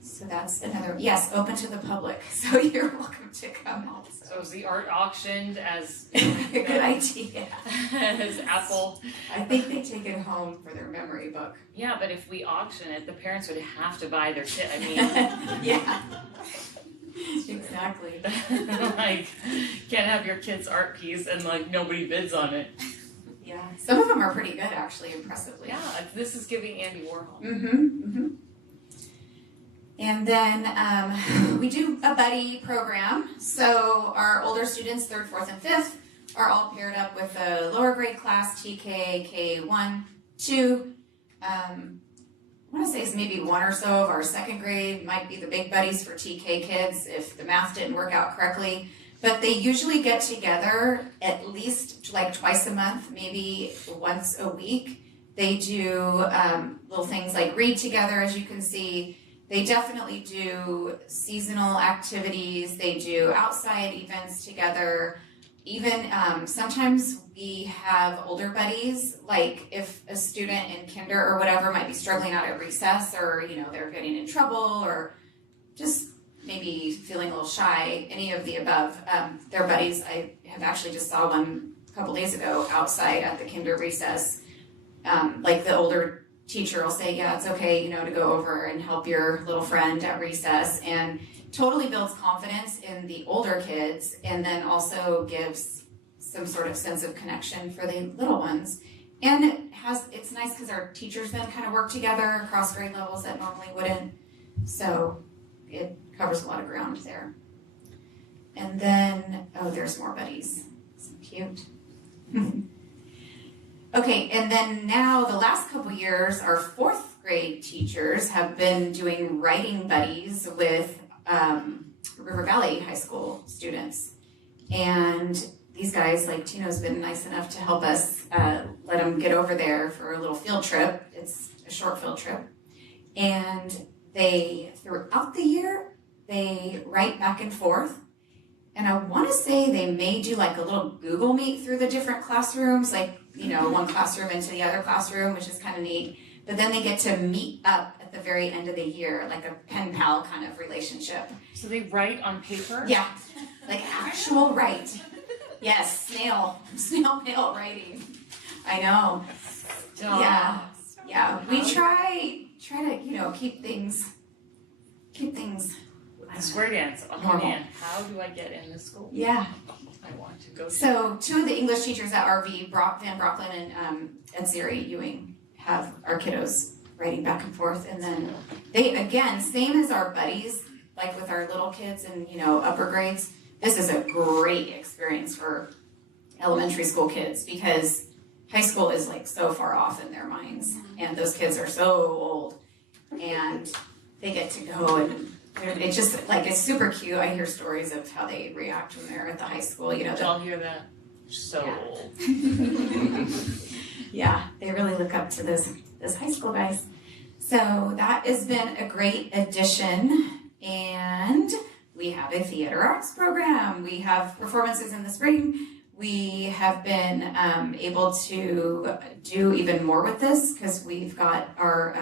So that's another, yes, open to the public. So you're welcome to come also. So is the art auctioned as good idea. as Apple? I think they take it home for their memory book. Yeah, but if we auction it, the parents would have to buy their kit. I mean, yeah. Exactly. Can't have your kid's art piece and nobody bids on it. Yeah, some of them are pretty good, actually, impressively. Yeah, this is giving Andy Warhol. And then we do a buddy program. So our older students, 3rd, 4th, and 5th, are all paired up with a lower grade class, TK, K1, 2. I want to say it's maybe 1 or so of our 2nd grade might be the big buddies for TK kids if the math didn't work out correctly. But they usually get together at least twice a month, maybe once a week. They do little things like read together, as you can see. They definitely do seasonal activities. They do outside events together. Even sometimes we have older buddies, like if a student in kinder or whatever might be struggling out at recess or, they're getting in trouble or just maybe feeling a little shy, any of the above. Their buddies, I have actually just saw one a couple days ago outside at the kinder recess. The older teacher will say, yeah, it's okay, to go over and help your little friend at recess, and totally builds confidence in the older kids and then also gives some sort of sense of connection for the little ones. And it's nice because our teachers then kind of work together across grade levels that normally wouldn't. So it covers a lot of ground there. And then, there's more buddies. So cute. Okay, and then now the last couple years, our 4th grade teachers have been doing writing buddies with River Valley High School students. And these guys, Tino's been nice enough to help us let them get over there for a little field trip. It's a short field trip. And they, throughout the year, they write back and forth. And I want to say they may do a little Google Meet through the different classrooms, one classroom into the other classroom, which is kind of neat. But then they get to meet up at the very end of the year, like a pen pal kind of relationship. So they write on paper? Yeah, actual write. Yes, snail mail writing. I know. Stop. Yeah. We try to keep things. The square dance. Oh Normal. man, how do I get in the school? Yeah. I want to go. So 2 of the English teachers at RV, Van Brocklin and Siri Ewing, have our kiddos writing back and forth. And then they, again, same as our buddies, with our little kids and, upper grades, this is a great experience for elementary school kids because high school is so far off in their minds. And those kids are so old. And they get to go and it's just it's super cute. I hear stories of how they react when they're at the high school. I'll hear that. So old. Yeah, they really look up to those high school guys. So that has been a great addition, and we have a theater arts program. We have performances in the spring. We have been able to do even more with this because we've got our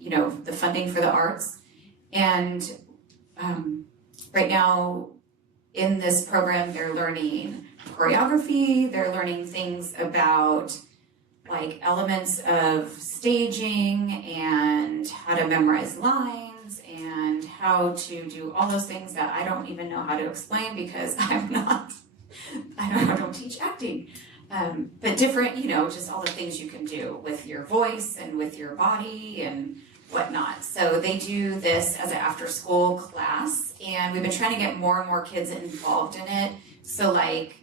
the funding for the arts. And right now in this program, they're learning choreography, they're learning things about like elements of staging and how to memorize lines and how to do all those things that I don't even know how to explain because I don't teach acting. But different, just all the things you can do with your voice and with your body and whatnot. So they do this as an after-school class, and we've been trying to get more and more kids involved in it. So like,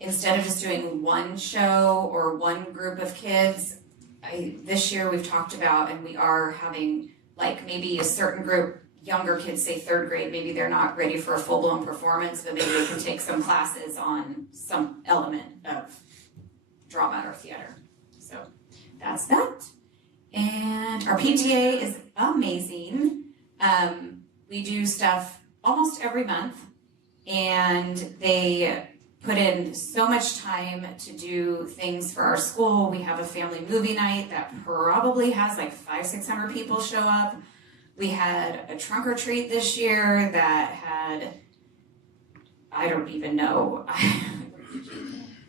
instead of just doing one show or one group of kids, this year we've talked about, and we are having like maybe a certain group, younger kids, say third grade, maybe they're not ready for a full-blown performance, but maybe they can take some classes on some element of drama or theater. So that's that. And our PTA is amazing. We do stuff almost every month, and they put in so much time to do things for our school. We have a family movie night that probably has like 500-600 people show up. We had a trunk or treat this year that had, I don't even know.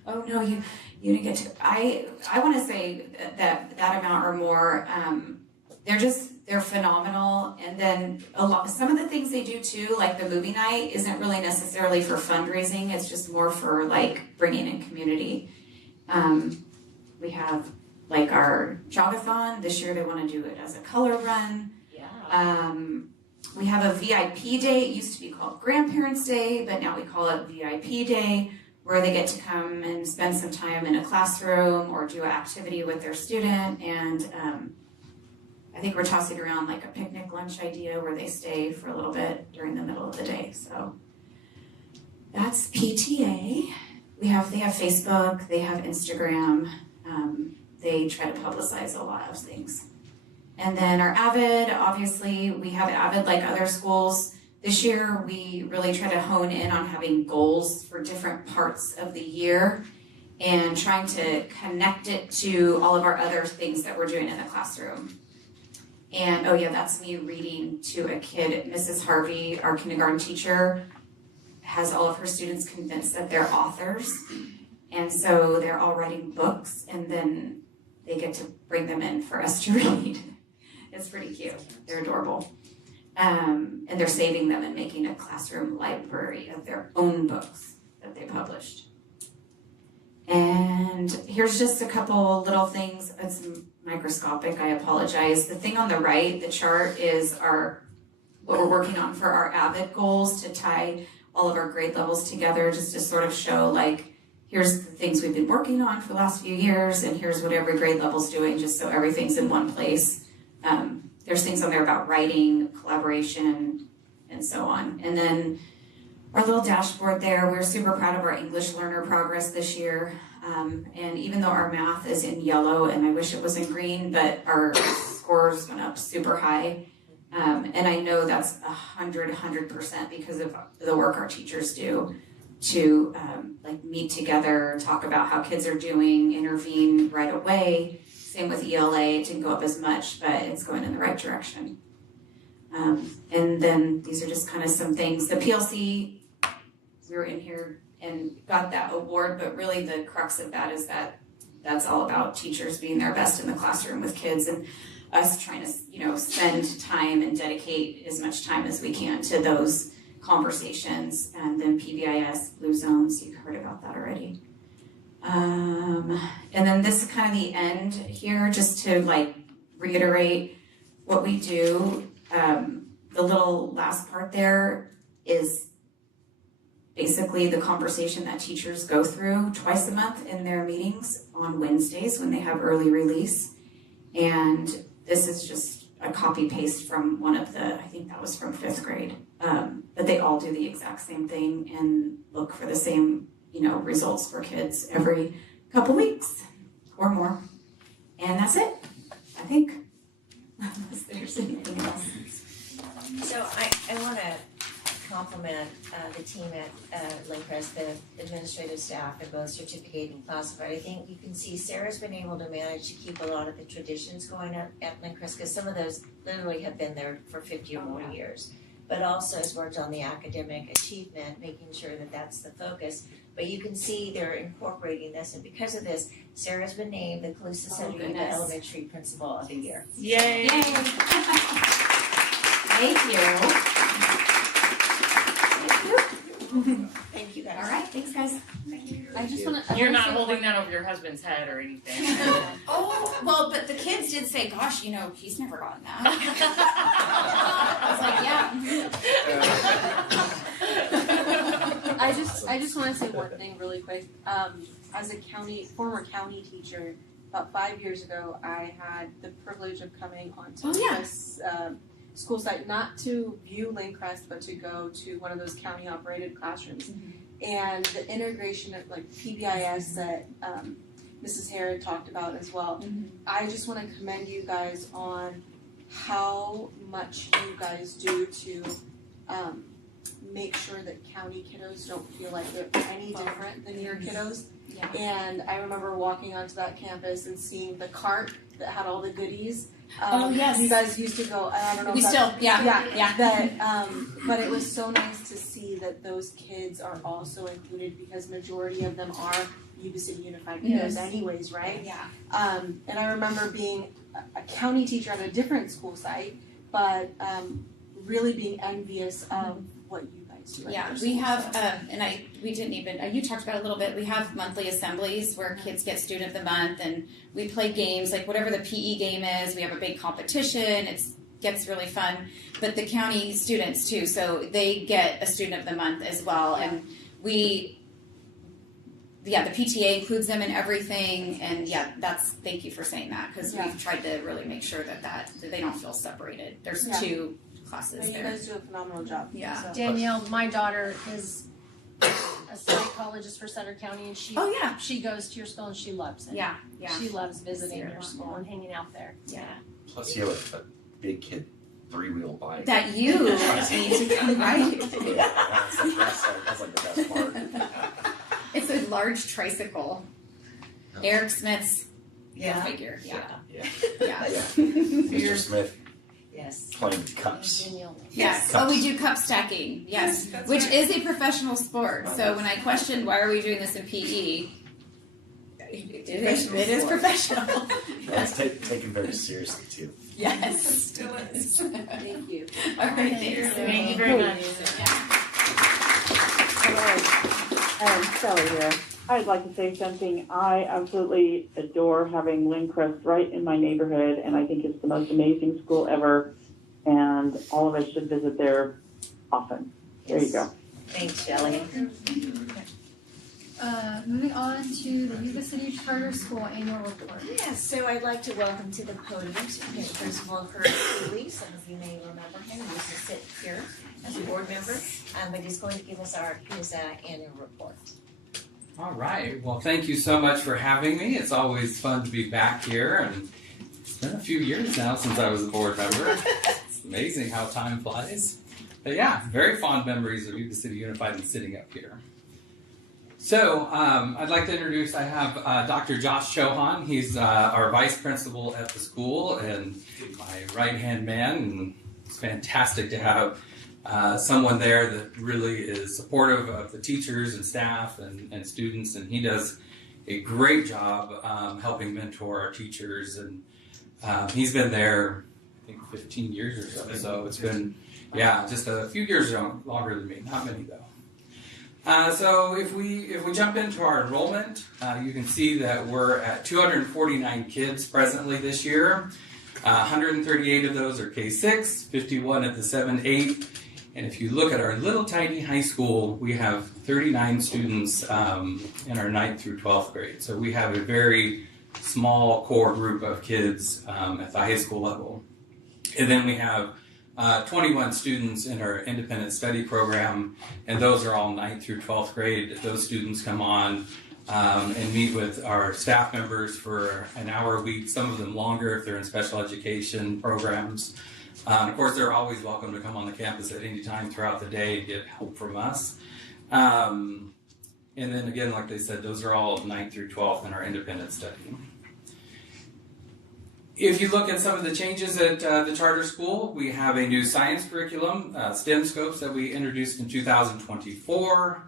Oh no, you didn't get to. I want to say that amount or more. They're phenomenal. And then some of the things they do too, like the movie night, isn't really necessarily for fundraising. It's just more for like bringing in community. We have like our jogathon. This year they want to do it as a color run. Yeah. We have a VIP day. It used to be called Grandparents' Day, but now we call it VIP Day, where they get to come and spend some time in a classroom or do an activity with their student. And I think we're tossing around like a picnic lunch idea where they stay for a little bit during the middle of the day. So that's PTA. They have Facebook, they have Instagram. They try to publicize a lot of things. And then our AVID, obviously, we have AVID like other schools. This year, we really try to hone in on having goals for different parts of the year and trying to connect it to all of our other things that we're doing in the classroom. And, oh yeah, that's me reading to a kid. Mrs. Harvey, our kindergarten teacher, has all of her students convinced that they're authors. And so they're all writing books, and then they get to bring them in for us to read. It's pretty cute. They're adorable. And they're saving them and making a classroom library of their own books that they published. And here's just a couple little things. It's microscopic, I apologize. The thing on the right, the chart, is what we're working on for our AVID goals, to tie all of our grade levels together, just to sort of show like, here's the things we've been working on for the last few years, and here's what every grade level's doing, just so everything's in one place. There's things on there about writing, collaboration, and so on. And then our little dashboard there, we're super proud of our English learner progress this year. And even though our math is in yellow, and I wish it was in green, but our scores went up super high. And I know that's 100% because of the work our teachers do to like meet together, talk about how kids are doing, intervene right away. Same with ELA, it didn't go up as much, but it's going in the right direction. And then these are just kind of some things. The PLC, we were in here and got that award, but really the crux of that is that that's all about teachers being their best in the classroom with kids, and us trying to, spend time and dedicate as much time as we can to those conversations. And then PBIS, Blue Zones, you've heard about that already. And then this is kind of the end here, just to like reiterate what we do. The little last part there is basically the conversation that teachers go through twice a month in their meetings on Wednesdays when they have early release. And this is just a copy paste from one of the, I think that was from 5th grade. But they all do the exact same thing and look for the same, results for kids every couple weeks or more. And that's it, I think. Unless there's anything else. So I want to compliment the team at Lincrest, the administrative staff, and both certificate and classified. I think you can see Sarah's been able to manage to keep a lot of the traditions going at Lincrest, because some of those literally have been there for 50 or more years. but also has worked on the academic achievement, making sure that that's the focus. But you can see they're incorporating this, and because of this, Sarah's been named the Calusa Center Union Elementary Principal of the Year. Yay! Yay! Thank you. Thank you guys. All right, thanks guys. I just want to. You're not holding that over your husband's head or anything. Oh, well, but the kids did say, gosh, you know, he's never gotten that. I was like, yeah. I just want to say one thing really quick. As a former county teacher, about 5 years ago, I had the privilege of coming onto this school site, not to view Lindcrest, but to go to one of those county-operated classrooms. And the integration of like PBIS that Mrs. Herod talked about as well. I just want to commend you guys on how much you guys do to make sure that county kiddos don't feel like they're any different than your kiddos. Yeah. And I remember walking onto that campus and seeing the cart that had all the goodies. Oh, yes. You guys used to go, I don't know. We if still, that's- yeah. That, but it was so nice to see that those kids are also included because majority of them are Yuba City Unified kiddos anyways, right? Yeah. And I remember being a county teacher at a different school site, but really being envious of what you guys do. Yeah, we have, we didn't even, you talked about it a little bit, we have monthly assemblies where kids get Student of the Month and we play games, like whatever the PE game is, we have a big competition, it gets really fun, but the county students too, so they get a Student of the Month as well, and the PTA includes them in everything, and thank you for saying that, because we've tried to really make sure that they don't feel separated. There's two classes And you there. guys do a phenomenal job. Yeah. So. Danielle, my daughter is a psychologist for Sutter County, and she goes to your school and she loves it. Yeah. She loves visiting your school and hanging out there. Yeah. Plus, you have a big kid 3-wheel bike. That you need to come right. That's like the best part. It's a large tricycle. Eric Smith's figure. Yeah. Mr. Smith. Yes. Playing with cups. Yes. Cups. Oh, we do cup stacking. Yes. Which is a professional sport. So when I questioned why are we doing this in PE, it is professional. It's taken very seriously too. Yes. Still is. Thank you. All right. Thanks. Thank you very much. Sally here. I'd like to say something. I absolutely adore having Lindcrest right in my neighborhood, and I think it's the most amazing school ever, and all of us should visit there often. There you go. Thanks, Shelley. Moving on to the Yuba City Charter School Annual Report. Yes, so I'd like to welcome to the podium Superintendent Principal Kurt Cooley. Some of you may remember him. He used to sit here as a board member, but he's going to give us his annual report. All right. Well, thank you so much for having me. It's always fun to be back here, and it's been a few years now since I was a board member. It's amazing how time flies. But yeah, very fond memories of Yuba City Unified and sitting up here. So I'd like to introduce, I have Dr. Josh Chohan. He's our vice principal at the school and my right-hand man, and it's fantastic to have someone there that really is supportive of the teachers and staff and students, and he does a great job helping mentor our teachers, and he's been there, I think, 15 years or so it's been, just a few years longer than me, not many though. So if we jump into our enrollment, you can see that we're at 249 kids presently this year. 138 of those are K-6, 51 at the 7-8, and if you look at our little tiny high school, we have 39 students in our 9th through 12th grade. So we have a very small core group of kids at the high school level. And then we have 21 students in our independent study program, and those are all 9th through 12th grade. Those students come on and meet with our staff members for an hour a week, some of them longer if they're in special education programs. Of course, they're always welcome to come on the campus at any time throughout the day and get help from us. And then again, like they said, those are all 9th through 12th in our independent study. If you look at some of the changes at the charter school, we have a new science curriculum, STEM scopes that we introduced in 2024.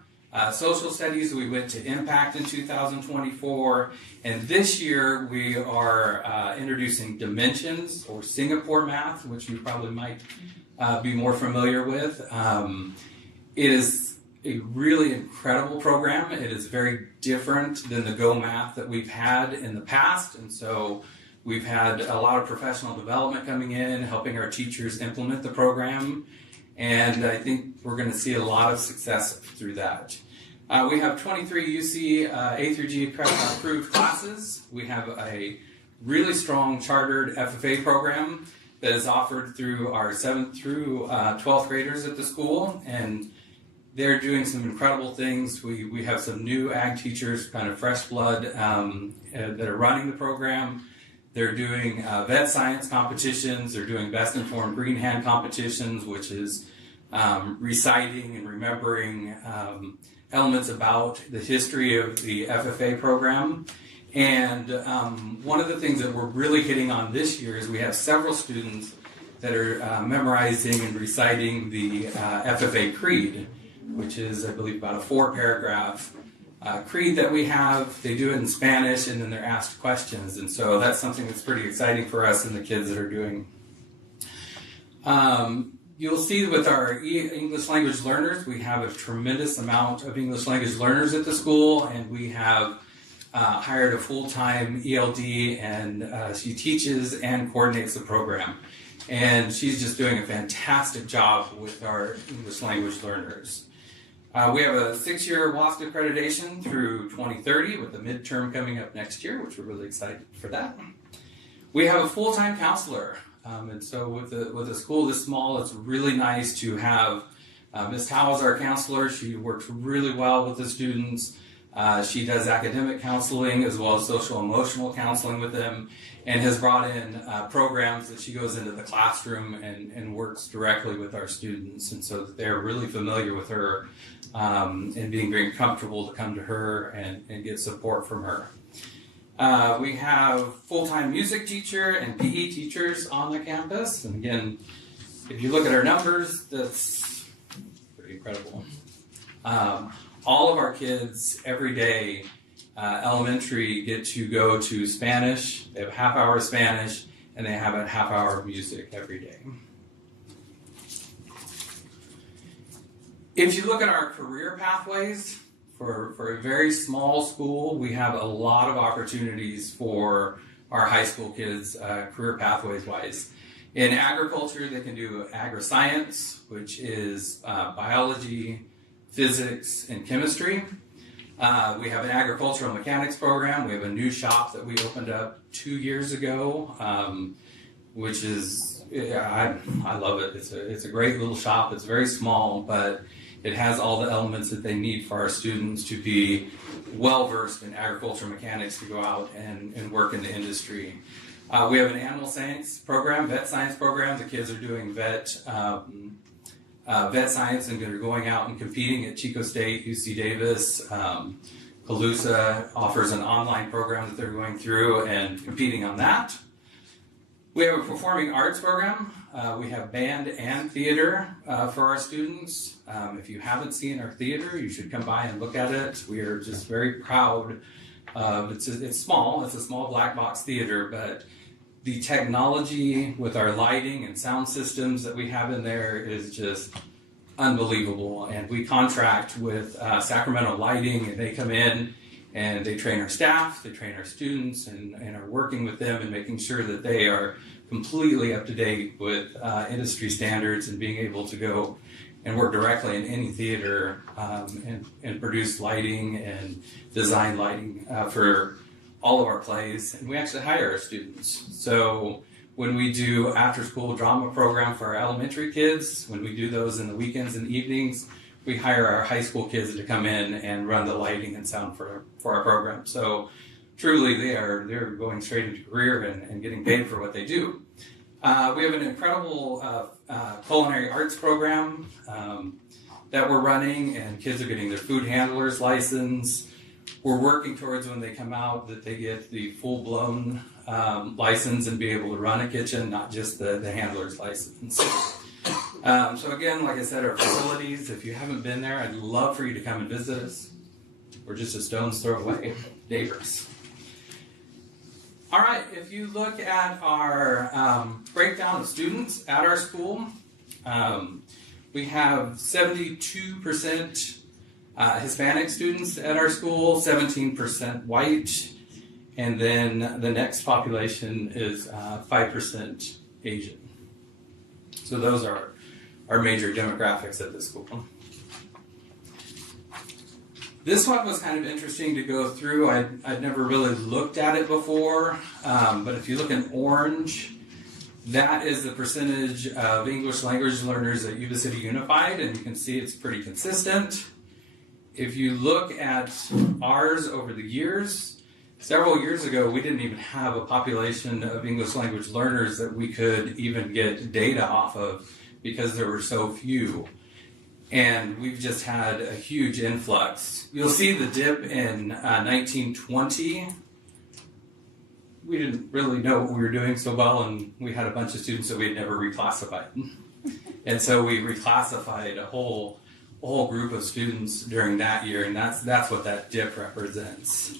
Social studies, we went to impact in 2024. And this year we are introducing dimensions or Singapore math, which you probably might be more familiar with. It is a really incredible program. It is very different than the Go Math that we've had in the past. And so we've had a lot of professional development coming in, helping our teachers implement the program, and I think we're going to see a lot of success through that. We have 23 UC A through G approved classes. We have a really strong chartered FFA program that is offered through our 7th through 12th graders at the school, and they're doing some incredible things. We have some new ag teachers, kind of fresh blood, that are running the program. They're doing vet science competitions. They're doing best informed green hand competitions, which is reciting and remembering elements about the history of the FFA program. And one of the things that we're really hitting on this year is we have several students that are memorizing and reciting the FFA Creed, which is, I believe, about a 4-paragraph creed that we have. They do it in Spanish, and then they're asked questions, and so that's something that's pretty exciting for us and the kids that are doing. You'll see with our English language learners, we have a tremendous amount of English language learners at the school, and we have hired a full-time ELD, and she teaches and coordinates the program, and she's just doing a fantastic job with our English language learners. We have a 6-year WASC accreditation through 2030 with the midterm coming up next year, which we're really excited for that. We have a full-time counselor, and so with a school this small, it's really nice to have Ms. Howe as our counselor. She works really well with the students. She does academic counseling as well as social emotional counseling with them, and has brought in programs that she goes into the classroom and works directly with our students, and so that they're really familiar with her and being very comfortable to come to her and get support from her. We have full-time music teacher and PE teachers on the campus, and again, if you look at our numbers, that's pretty incredible. All of our kids every day, elementary, get to go to Spanish. They have a half hour of Spanish, and they have a half hour of music every day. If you look at our career pathways, for a very small school, we have a lot of opportunities for our high school kids, career pathways wise. In agriculture, they can do agri-science, which is biology, physics, and chemistry. We have an agricultural mechanics program. We have a new shop that we opened up 2 years ago, which is, I love it. It's a great little shop. It's very small, but it has all the elements that they need for our students to be well-versed in agricultural mechanics to go out and work in the industry. We have an animal science program, vet science program. The kids are doing vet science, and they're going out and competing at Chico State, UC Davis. Calusa offers an online program that they're going through and competing on that. We have a performing arts program. We have band and theater for our students. If you haven't seen our theater, you should come by and look at it. We are just very proud of it. It's small. It's a small black box theater, but the technology with our lighting and sound systems that we have in there is just unbelievable. And we contract with Sacramento Lighting, and they come in and they train our staff, they train our students, and are working with them and making sure that they are completely up to date with industry standards and being able to go and work directly in any theater and produce lighting and design lighting for all of our plays. And we actually hire our students. So when we do after-school drama program for our elementary kids, when we do those in the weekends and evenings, we hire our high school kids to come in and run the lighting and sound for our program. So truly, they're going straight into career and getting paid for what they do. We have an incredible culinary arts program that we're running, and kids are getting their food handler's license. we're working towards when they come out that they get the full-blown license and be able to run a kitchen, not just the handler's license. So again, like I said, our facilities, if you haven't been there, I'd love for you to come and visit us. We're just a stone's throw away, neighbors. All right, if you look at our breakdown of students at our school, we have 72% Hispanic students at our school, 17% white, and then the next population is 5% Asian. So those are our major demographics at the school. This one was kind of interesting to go through. I'd never really looked at it before, but if you look in orange, that is the percentage of English language learners at Yuba City Unified, and you can see it's pretty consistent. If you look at ours over the years, several years ago, we didn't even have a population of English language learners that we could even get data off of because there were so few. And we've just had a huge influx. You'll see the dip in 1920. We didn't really know what we were doing so well, and we had a bunch of students that we had never reclassified. And so we reclassified a whole group of students during that year, and that's what that dip represents.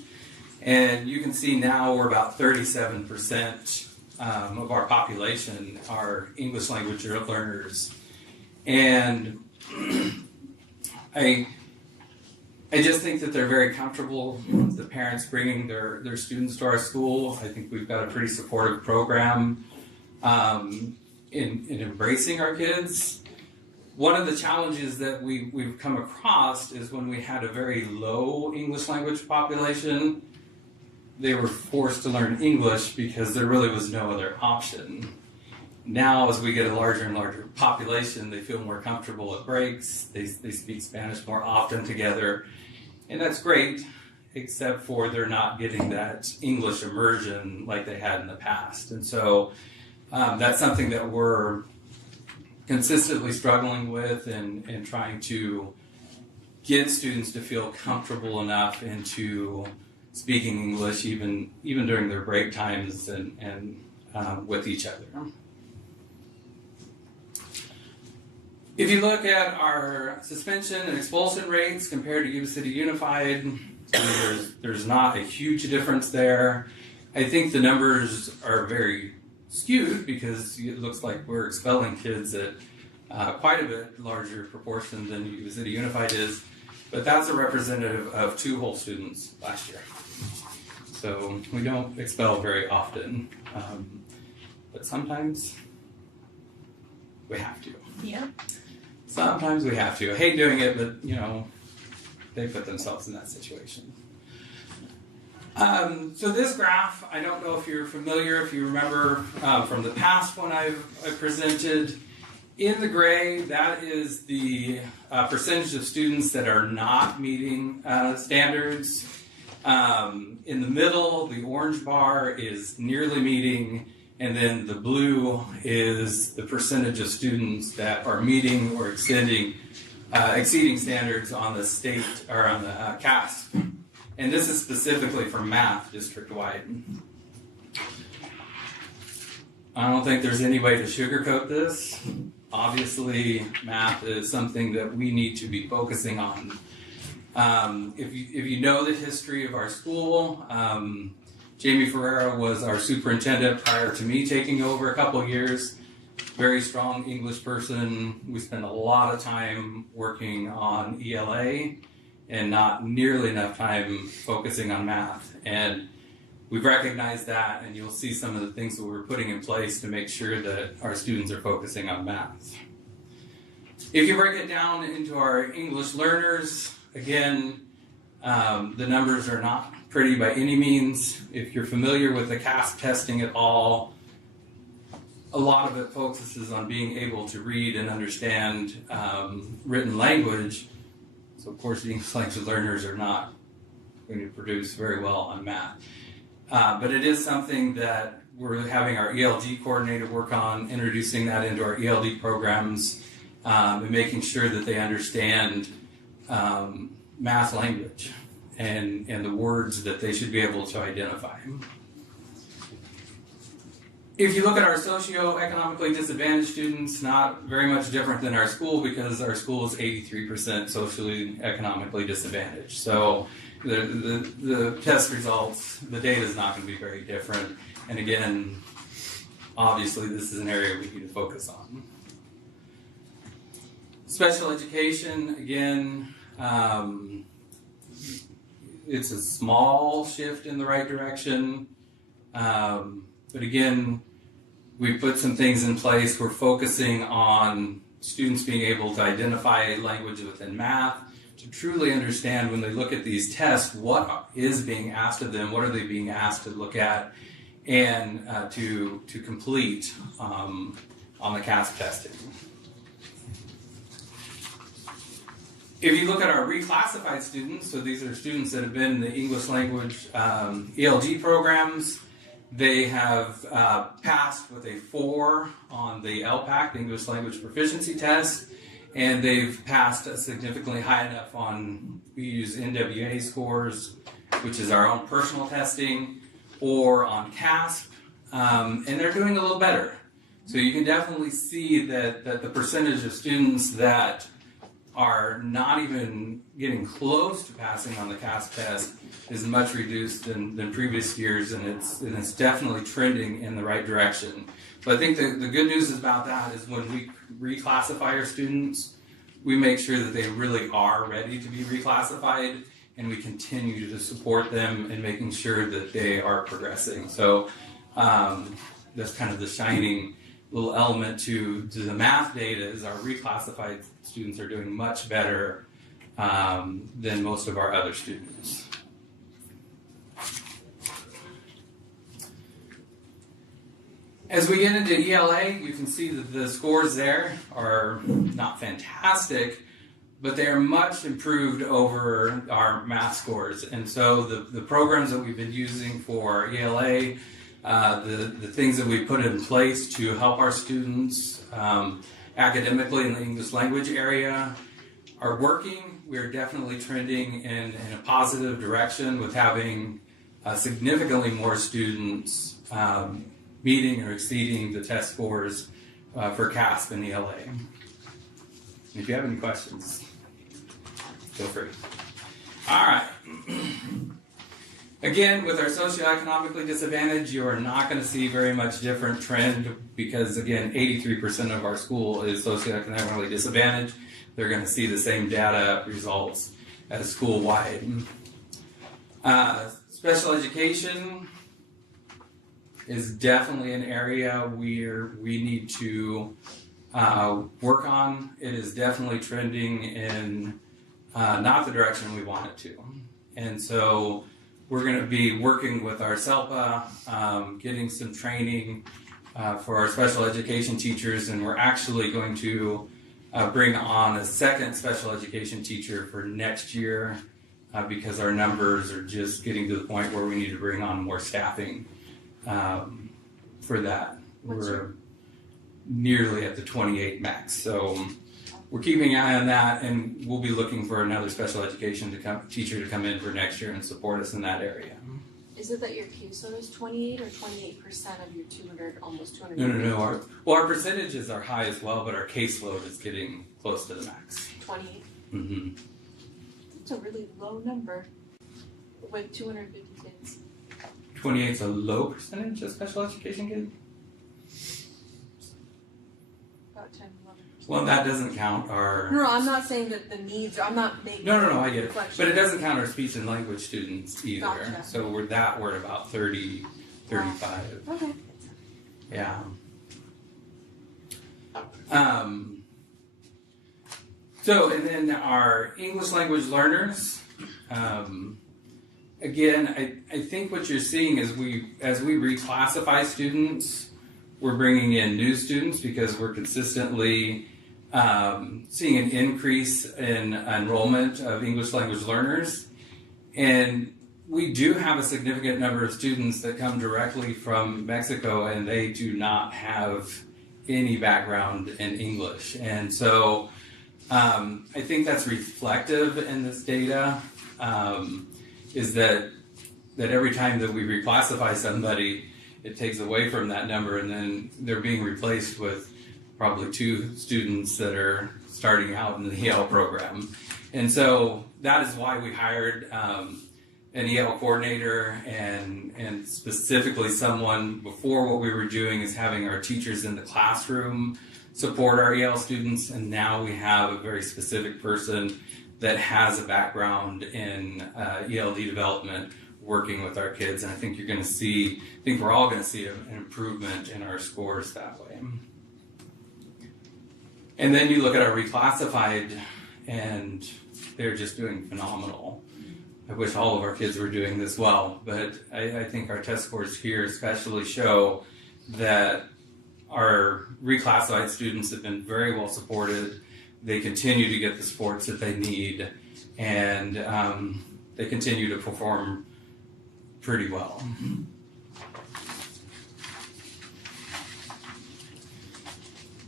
And you can see now we're about 37% of our population are English language learners. And I just think that they're very comfortable with the parents bringing their students to our school. I think we've got a pretty supportive program in embracing our kids. One of the challenges that we've come across is when we had a very low English language population, they were forced to learn English because there really was no other option. Now, as we get a larger and larger population, they feel more comfortable at breaks. They speak Spanish more often together. And that's great, except for they're not getting that English immersion like they had in the past. And so that's something that we're consistently struggling with and trying to get students to feel comfortable enough into speaking English even during their break times and with each other. If you look at our suspension and expulsion rates compared to Yuba City Unified, there's not a huge difference there. I think the numbers are very skewed because it looks like we're expelling kids at quite a bit larger proportion than Yuba City Unified is, but that's a representative of 2 whole students last year. So we don't expel very often, but sometimes we have to. Yeah. Sometimes we have to. I hate doing it, but they put themselves in that situation. So this graph, I don't know if you're familiar, if you remember from the past when I've presented. In the gray, that is the percentage of students that are not meeting standards. In the middle, the orange bar is nearly meeting, and then the blue is the percentage of students that are meeting or exceeding standards on the state or on the CASP. And this is specifically for math district-wide. I don't think there's any way to sugarcoat this. Obviously, math is something that we need to be focusing on. If you know the history of our school, Jamie Ferreira was our superintendent prior to me taking over a couple of years. Very strong English person. We spent a lot of time working on ELA and not nearly enough time focusing on math. And we've recognized that, and you'll see some of the things that we're putting in place to make sure that our students are focusing on math. If you break it down into our English learners, again, the numbers are not pretty by any means. If you're familiar with the CASP testing at all, a lot of it focuses on being able to read and understand written language. So of course the English language learners are not going to produce very well on math. But it is something that we're having our ELD coordinator work on, introducing that into our ELD programs and making sure that they understand math language. and the words that they should be able to identify. If you look at our socioeconomically disadvantaged students, not very much different than our school, because our school is 83% socially economically disadvantaged. So the test results, the data is not going to be very different. And again, obviously this is an area we need to focus on. Special education, again, it's a small shift in the right direction. But again, we put some things in place. We're focusing on students being able to identify language within math, to truly understand when they look at these tests, what is being asked of them, what are they being asked to look at, and to complete on the CASP testing. If you look at our reclassified students, so these are students that have been in the English language ELG programs, they have passed with a 4 on the LPAC, the English Language Proficiency Test, and they've passed significantly high enough on, we use NWA scores, which is our own personal testing, or on CASP, and they're doing a little better. So you can definitely see that the percentage of students that are not even getting close to passing on the CASP test is much reduced than previous years, and it's definitely trending in the right direction. So I think the good news about that is when we reclassify our students, we make sure that they really are ready to be reclassified, and we continue to support them in making sure that they are progressing. So that's kind of the shining little element to the math data is our reclassified students are doing much better than most of our other students. As we get into ELA, you can see that the scores there are not fantastic, but they are much improved over our math scores. And so the programs that we've been using for ELA, the things that we put in place to help our students academically in the English language area are working. We're definitely trending in a positive direction with having significantly more students meeting or exceeding the test scores for CASP and ELA. If you have any questions, feel free. All right. Again, with our socioeconomically disadvantaged, you are not going to see very much different trend because, again, 83% of our school is socioeconomically disadvantaged. They're going to see the same data results as school-wide. Special education is definitely an area where we need to work on. It is definitely trending in not the direction we want it to. And so we're going to be working with our SELPA, getting some training for our special education teachers, and we're actually going to bring on a second special education teacher for next year because our numbers are just getting to the point where we need to bring on more staffing for that. We're nearly at the 28 max. So we're keeping an eye on that, and we'll be looking for another special education teacher to come in for next year and support us in that area. Is it that your caseload is 28 or 28% of your 200, almost 200? No. Our percentages are high as well, but our caseload is getting close to the max. 28? Mm-hmm. That's a really low number with 250 kids. 28 is a low percentage of special education kids? About 10, 11%. Well, that doesn't count our... No, I'm not saying that the needs, I'm not making... No, I get it. But it doesn't count our speech and language students either. Gotcha. So we're at about 30, 35. Wow. Okay. Yeah. So, and then our English language learners, again, I think what you're seeing is as we reclassify students, we're bringing in new students because we're consistently seeing an increase in enrollment of English language learners. And we do have a significant number of students that come directly from Mexico, and they do not have any background in English. And so I think that's reflective in this data. is that every time that we reclassify somebody, it takes away from that number, and then they're being replaced with probably 2 students that are starting out in the EL program. And so that is why we hired an EL coordinator and specifically someone. Before, what we were doing is having our teachers in the classroom support our EL students, and now we have a very specific person that has a background in ELD development working with our kids. And I think we're all going to see an improvement in our scores that way. And then you look at our reclassified, and they're just doing phenomenal. I wish all of our kids were doing this well, but I think our test scores here especially show that our reclassified students have been very well supported. They continue to get the supports that they need, and they continue to perform pretty well.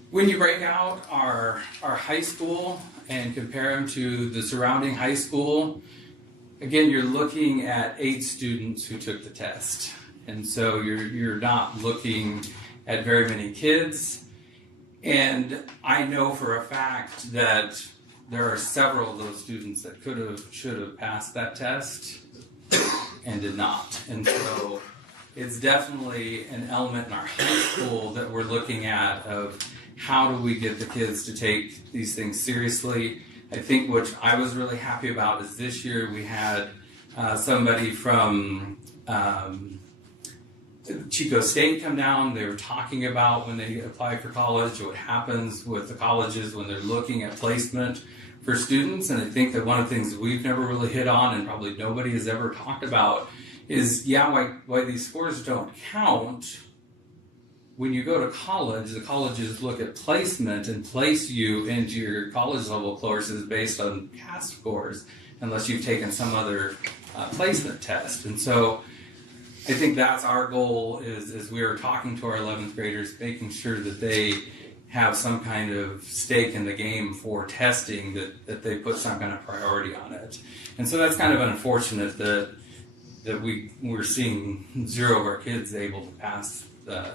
When you break out our high school and compare them to the surrounding high school, again, you're looking at 8 students who took the test. And so you're not looking at very many kids. And I know for a fact that there are several of those students that should have passed that test and did not. And so it's definitely an element in our high school that we're looking at of how do we get the kids to take these things seriously. I think what I was really happy about is this year we had somebody from Chico State come down. They were talking about when they apply for college, what happens with the colleges when they're looking at placement for students. And I think that one of the things we've never really hit on, and probably nobody has ever talked about, is why these scores don't count. When you go to college, the colleges look at placement and place you into your college level courses based on CAS scores, unless you've taken some other placement test. And so I think that's our goal, is we are talking to our 11th graders, making sure that they have some kind of stake in the game for testing, that they put some kind of priority on it. And so that's kind of unfortunate that we're seeing 0 of our kids able to pass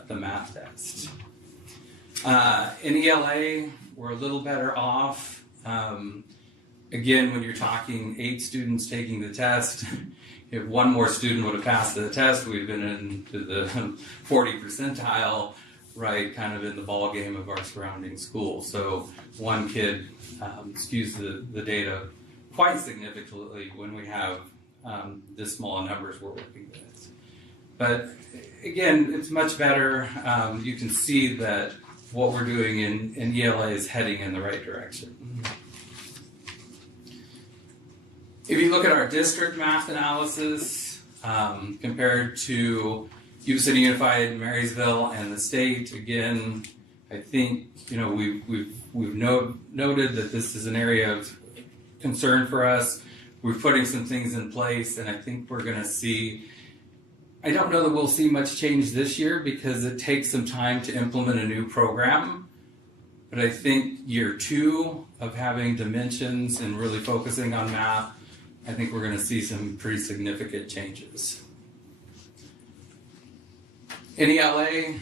the math test. In ELA, we're a little better off. Again, when you're talking 8 students taking the test, if one more student would have passed the test, we'd have been into the 40 percentile, right, kind of in the ball game of our surrounding school. So one kid skews the data quite significantly when we have this small numbers we're working with. But again, it's much better. You can see that what we're doing in ELA is heading in the right direction. If you look at our district math analysis compared to Yuba City Unified, Marysville, and the state, again, I think we've noted that this is an area of concern for us. We're putting some things in place, and I think we're going to see. I don't know that we'll see much change this year because it takes some time to implement a new program. But I think year 2 of having dimensions and really focusing on math, I think we're going to see some pretty significant changes. In ELA,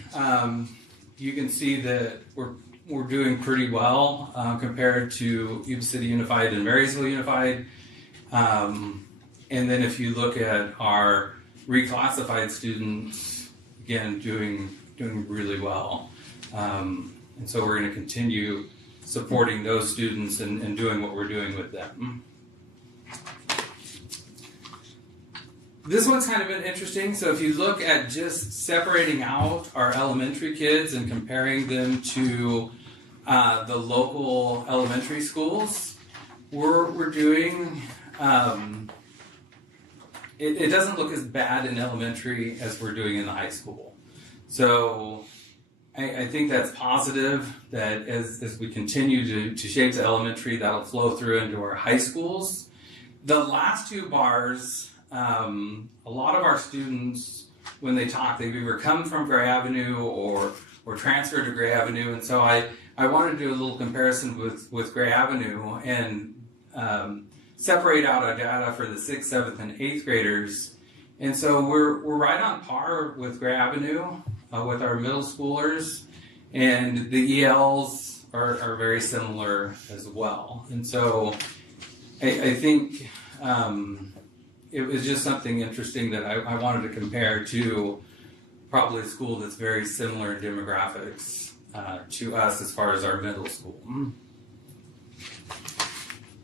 you can see that we're doing pretty well compared to Yuba City Unified and Marysville Unified. And then if you look at our reclassified students, again, doing really well. And so we're going to continue supporting those students and doing what we're doing with them. This one's kind of been interesting. So if you look at just separating out our elementary kids and comparing them to the local elementary schools, we're doing, it doesn't look as bad in elementary as we're doing in the high school. So I think that's positive, that as we continue to shape the elementary, that'll flow through into our high schools. The last 2 bars, a lot of our students, when they talk, they've either come from Gray Avenue or transferred to Gray Avenue. And so I wanted to do a little comparison with Gray Avenue. And separate out our data for the 6th, 7th, and 8th graders. And so we're right on par with Gray Avenue with our middle schoolers, and the ELs are very similar as well. And so I think it was just something interesting that I wanted to compare to probably a school that's very similar in demographics to us as far as our middle school.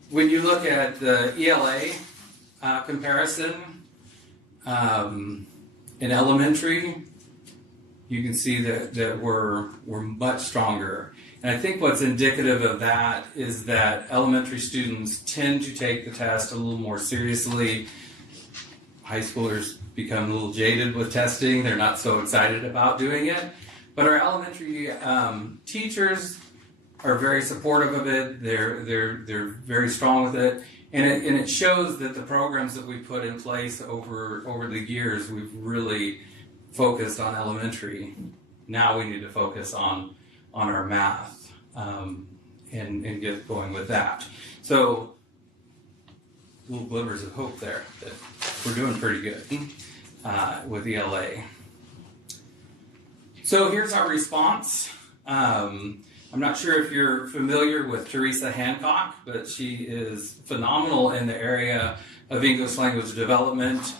When you look at the ELA comparison in elementary, you can see that we're much stronger. And I think what's indicative of that is that elementary students tend to take the test a little more seriously. High schoolers become a little jaded with testing. They're not so excited about doing it. But our elementary teachers are very supportive of it. They're very strong with it. And it shows that the programs that we put in place over the years, we've really focused on elementary. Now we need to focus on our math and get going with that. So little glimmers of hope there that we're doing pretty good with ELA. So here's our response. I'm not sure if you're familiar with Teresa Hancock, but she is phenomenal in the area of English language development.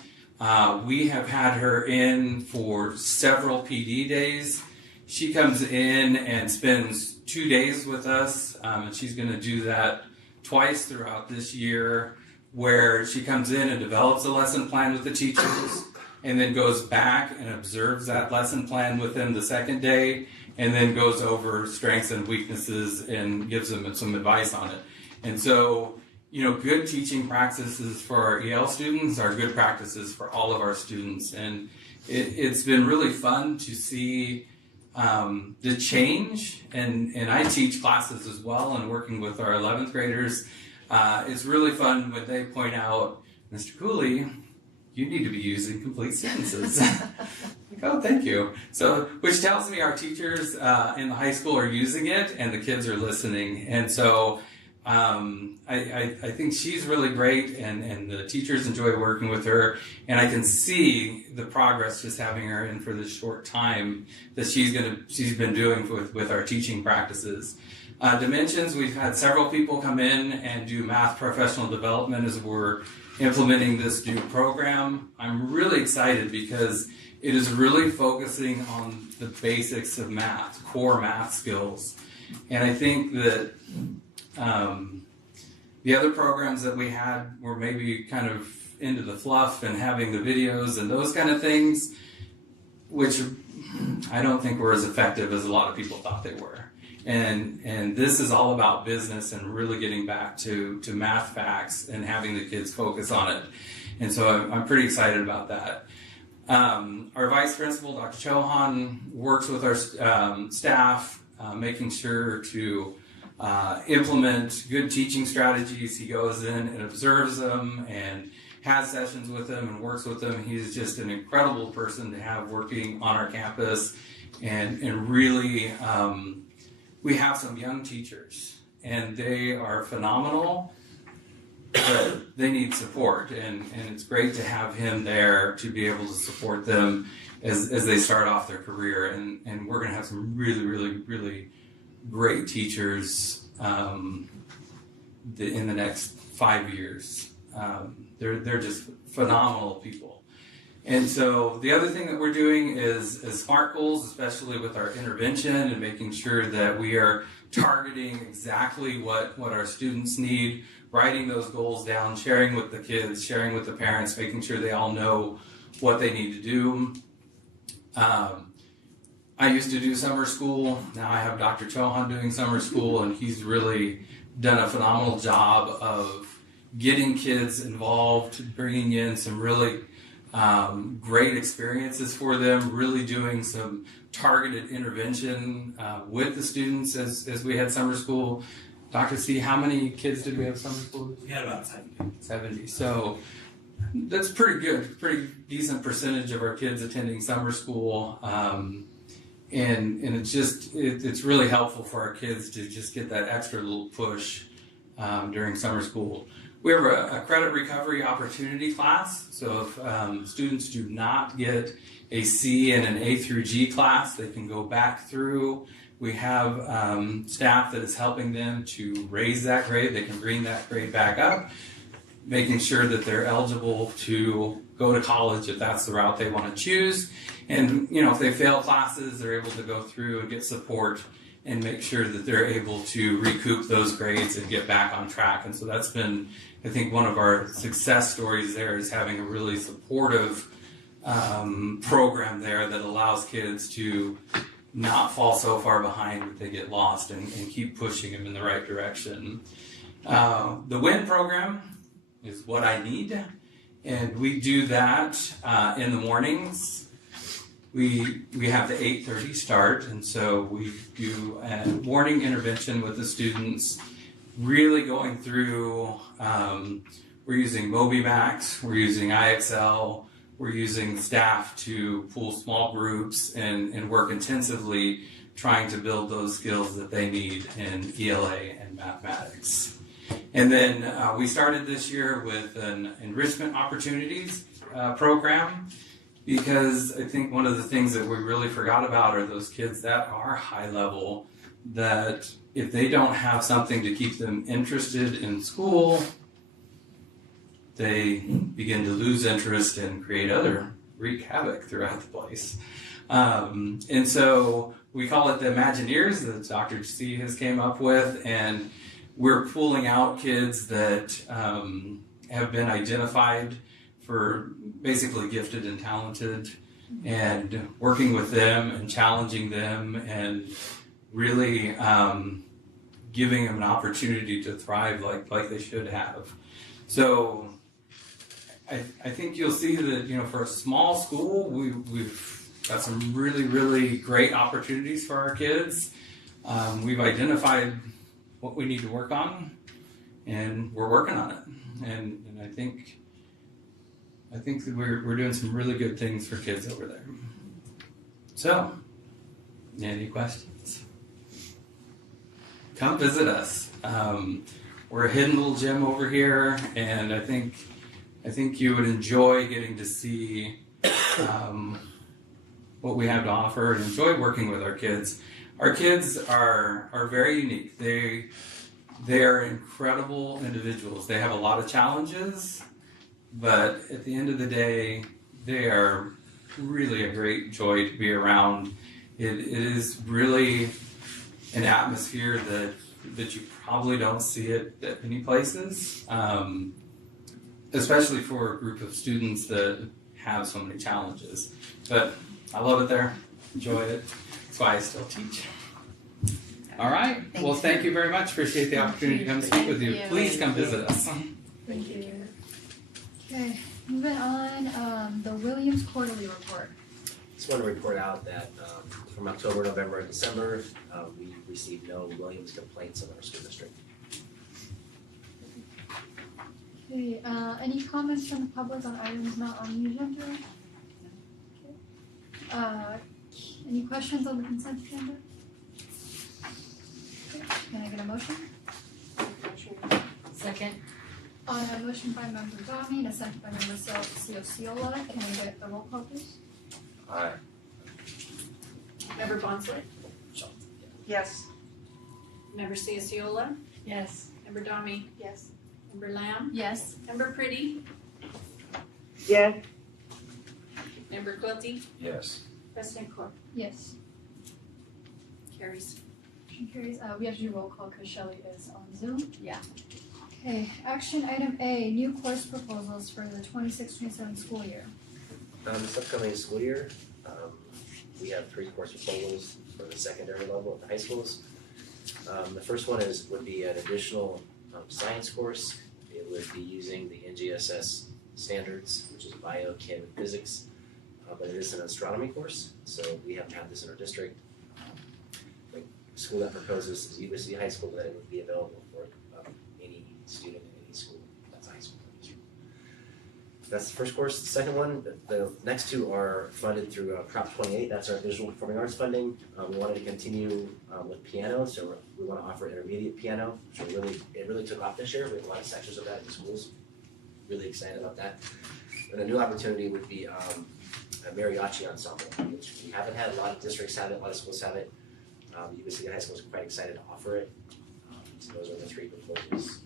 We have had her in for several PD days. She comes in and spends 2 days with us, and she's going to do that twice throughout this year, where she comes in and develops a lesson plan with the teachers, and then goes back and observes that lesson plan with them the second day, and then goes over strengths and weaknesses and gives them some advice on it. And so, good teaching practices for our EL students are good practices for all of our students. And it's been really fun to see the change. And I teach classes as well, and working with our 11th graders, it's really fun when they point out, Mr. Cooley, you need to be using complete sentences. Oh, thank you. So, which tells me our teachers in the high school are using it and the kids are listening. And so I think she's really great, and the teachers enjoy working with her. And I can see the progress just having her in for this short time that she's been doing with our teaching practices. Dimensions, we've had several people come in and do math professional development as we're implementing this new program. I'm really excited because it is really focusing on the basics of math, core math skills. And I think that the other programs that we had were maybe kind of into the fluff and having the videos and those kind of things, which I don't think were as effective as a lot of people thought they were. And this is all about business and really getting back to math facts and having the kids focus on it. And so I'm pretty excited about that. Our vice principal, Dr. Chauhan, works with our staff, making sure to implement good teaching strategies. He goes in and observes them and has sessions with them and works with them. He's just an incredible person to have working on our campus. And really, we have some young teachers, and they are phenomenal, but they need support. And it's great to have him there to be able to support them as they start off their career. And we're going to have some really, really, really great teachers in the next 5 years. They're just phenomenal people. And so the other thing that we're doing is SMART goals, especially with our intervention and making sure that we are targeting exactly what our students need, writing those goals down, sharing with the kids, sharing with the parents, making sure they all know what they need to do. I used to do summer school. Now I have Dr. Chauhan doing summer school, and he's really done a phenomenal job of getting kids involved, bringing in some really great experiences for them, really doing some targeted intervention with the students as we had summer school. Dr. C, how many kids did we have summer school? We had about 70. 70. So that's pretty good, pretty decent percentage of our kids attending summer school. And it's really helpful for our kids to just get that extra little push during summer school. We have a credit recovery opportunity class. So if students do not get a C in an A through G class, they can go back through. We have staff that is helping them to raise that grade. They can bring that grade back up, making sure that they're eligible to go to college if that's the route they want to choose. And if they fail classes, they're able to go through and get support and make sure that they're able to recoup those grades and get back on track. And so that's been, I think, one of our success stories there, is having a really supportive program there that allows kids to not fall so far behind that they get lost and keep pushing them in the right direction. The WIN program is what I need, and we do that in the mornings. We have the 8:30 start, and so we do a morning intervention with the students, really going through, we're using MobiMax, we're using IXL, we're using staff to pull small groups and work intensively trying to build those skills that they need in ELA and mathematics. And then we started this year with an enrichment opportunities program, because I think one of the things that we really forgot about are those kids that are high level, that if they don't have something to keep them interested in school, they begin to lose interest and wreak havoc throughout the place. And so we call it the Imagineers that Dr. C has came up with, and we're pulling out kids that have been identified for basically gifted and talented, and working with them and challenging them and really giving them an opportunity to thrive like they should have. So I think you'll see that, for a small school, we've got some really, really great opportunities for our kids. We've identified what we need to work on, and we're working on it. And I think that we're doing some really good things for kids over there. So, any questions? Come visit us. We're a hidden little gem over here, and I think you would enjoy getting to see what we have to offer and enjoy working with our kids. Our kids are very unique. They are incredible individuals. They have a lot of challenges, but at the end of the day, they are really a great joy to be around. It is really an atmosphere that you probably don't see it at many places, especially for a group of students that have so many challenges. But I love it there, enjoy it. That's why I still teach. All right. Well, thank you very much. Appreciate the opportunity to come speak with you. Please come visit us. Thank you. Okay, moving on, the Williams Quarterly Report. Just want to report out that from October, November, and December, we received no Williams complaints in our school district. Okay, any comments from the public on items not on the agenda? Okay. Any questions on the consent agenda? Okay. Can I get a motion? Second. On a motion by member Dami and a second by member Ciola, can I get a roll call, please? Aye. Member Bonsley? Yes. Member Ciacciola? Yes. Member Dami? Yes. Member Lamb? Yes. Member Pretty? Yes. Member Quilty? Yes. President Corr? Yes. Carries. Motion carries. We have to do roll call because Shelley is on Zoom. Yeah. Okay, action item A, new course proposals for the 26-27 school year. This upcoming school year, we have 3 course proposals for the secondary level at the high schools. The first one would be an additional science course. It would be using the NGSS standards, which is bio, chem, and physics, but it is an astronomy course, so we haven't had this in our district. The school that proposes is YCUSD High School, that it would be available for any student in any school that's high school. that's the first course. The second one, the next two are funded through Prop 28. That's our visual performing arts funding. We wanted to continue with piano, so we want to offer intermediate piano. So it really took off this year. We have a lot of sections of that in schools. Really excited about that. And a new opportunity would be a mariachi ensemble, which we haven't had. A lot of districts have it, a lot of schools have it. YCUSD High School is quite excited to offer it. So those are the three proposals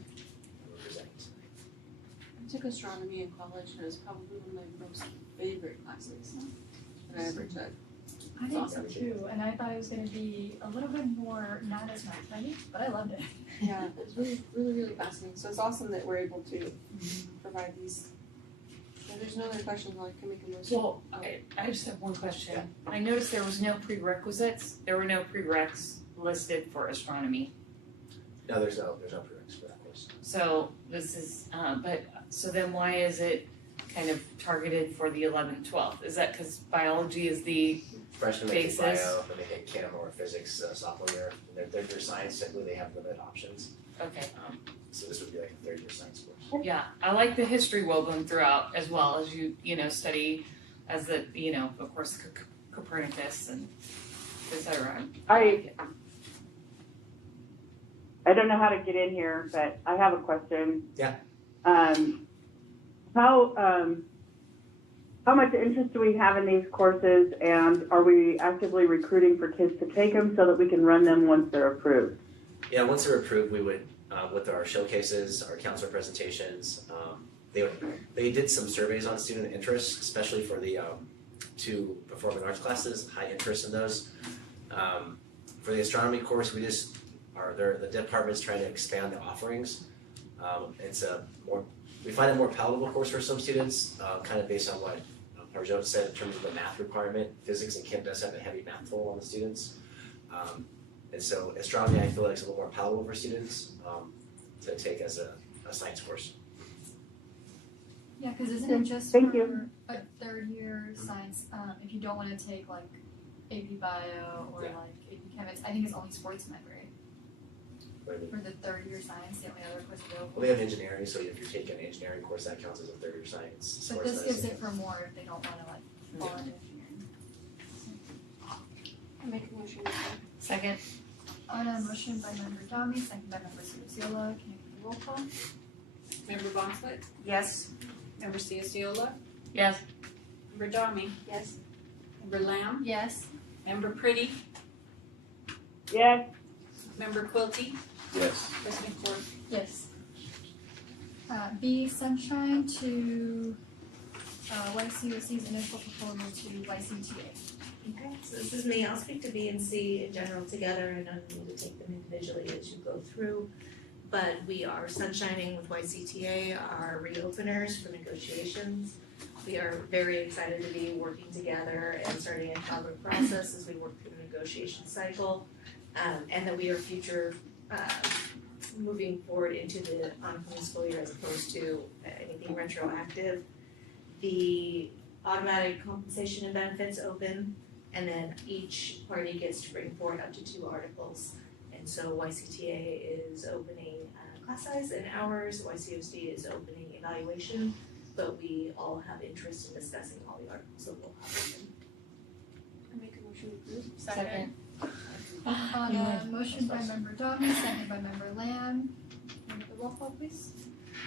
we're presenting tonight. I took astronomy in college and it was probably one of my most favorite classes that I ever took. I think so too, and I thought it was going to be a little bit more not as math-heavy, but I loved it. Yeah, it was really fascinating. So it's awesome that we're able to provide these. Yeah, there's no other questions, I can make a motion. Well, I just have one question. I noticed there was no prerequisites. There were no prereqs listed for astronomy. No, there's no prereqs for that course. So this is, so then why is it kind of targeted for the 11th, 12th? Is that because biology is the Freshmen basis? may take bio, then they take chem or physics sophomore year. And they're science, simply they have limited options. Okay. So this would be like a third year science course. Yeah, I like the history woven throughout as well as you study as the, of course, Copernicus and et cetera. I don't know how to get in here, but I have a question. Yeah. How much interest do we have in these courses, and are we actively recruiting for kids to take them so that we can run them once they're approved? Yeah, once they're approved, we would, with our showcases, our counselor presentations, they did some surveys on student interest, especially for the two performing arts classes, high interest in those. For the astronomy course, the department's trying to expand the offerings. We find a more palatable course for some students, kind of based on what Harjot said in terms of the math requirement. Physics and chem does have a heavy math toll on the students. And so astronomy, I feel like, is a little more palatable for students to take as a science course. Yeah, because isn't it just Thank for you. a third year science, if you don't want to take like AP Bio or like AP Chemics, I think it's only sports med, right? For the third year science, the only other course available. Well, they have engineering, so if you're taking an engineering course, that counts as a third year science. But this gives it for more if they don't want to like fall into engineering. I make a motion. Second. On a motion by member Dami, second by member Ciociola, can you do the roll call? Member Bonslett? Yes. Member Ciociola? Yes. Member Dami? Yes. Member Lamb? Yes. Member Pretty? Yes. Member Quilty? Yes. President Corr? Yes. B, Sunshine to YCUSD's initial proposal to YCTA. Okay, so this is me. I'll speak to B and C in general together. I don't need to take them individually as you go through. But we are sunshining with YCTA, our reopeners for negotiations. We are very excited to be working together and starting a public process as we work through the negotiation cycle. And that we are moving forward into the oncoming school year as opposed to anything retroactive. The automatic compensation and benefits open, and then each party gets to bring forward up to 2 articles. And so YCTA is opening class size and hours, YCUSD is opening evaluation, but we all have interest in discussing all the articles that we'll have open. I make a motion to approve. Second. On a motion by member Dami, second by member Lamb, can you do the roll call please?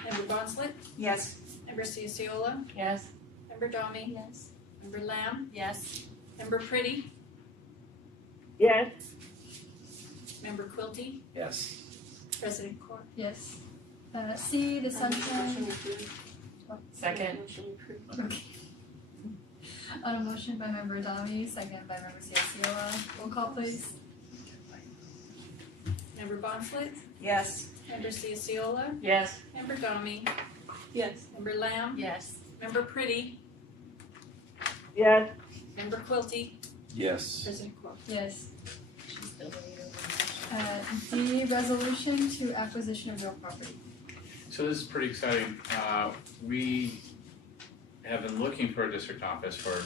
Member Bonslett? Yes. Member Ciociola? Yes. Member Dami? Yes. Member Lamb? Yes. Member Pretty? Yes. Member Quilty? Yes. President Corr? Yes. C, the Sunshine. Second. Okay. On a motion by member Dami, second by member Ciociola, roll call please. Member Bonslett? Yes. Member Ciociola? Yes. Member Dami? Yes. Member Lamb? Yes. Member Pretty? Yes. Member Quilty? Yes. President Corr? Yes. D, resolution to acquisition of real property. So this is pretty exciting. We have been looking for a district office for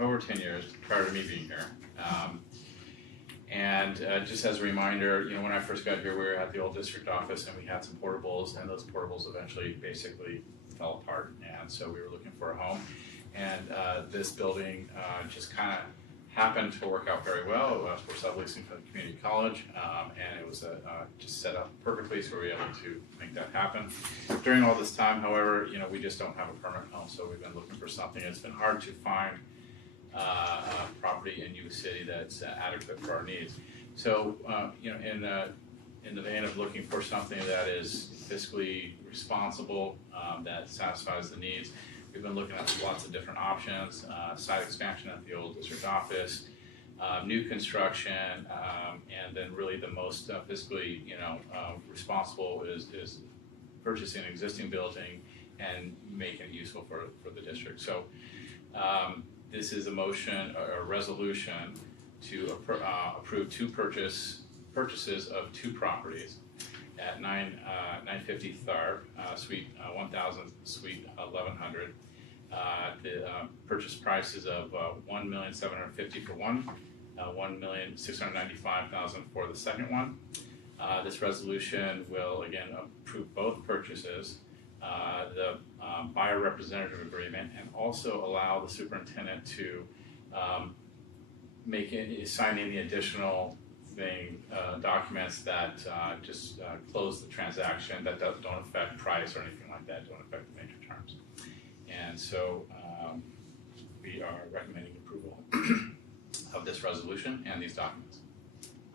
over 10 years prior to me being here. Just as a reminder, when I first got here, we were at the old district office and we had some portables, and those portables eventually basically fell apart, and so we were looking for a home. And this building just kind of happened to work out very well. We're subleasing for the community college, and it was just set up perfectly, so we were able to make that happen. During all this time, however, we just don't have a permanent home, so we've been looking for something. It's been hard to find property in Yuba City that's adequate for our needs. So, in the vein of looking for something that is fiscally responsible, that satisfies the needs, we've been looking at lots of different options, site expansion at the old district office, new construction, and then really the most fiscally, responsible is purchasing an existing building and making it useful for the district. So this is a motion or a resolution to approve two purchases of two properties at 950 Tharp, Suite 1000, Suite 1100. The purchase price is of $1,750,000 for one, $1,695,000 for the second one. This resolution will again approve both purchases, the buyer representative agreement, and also allow the superintendent to sign any additional documents that just close the transaction, that don't affect price or anything like that, don't affect the major terms. And so we are recommending approval of this resolution and these documents.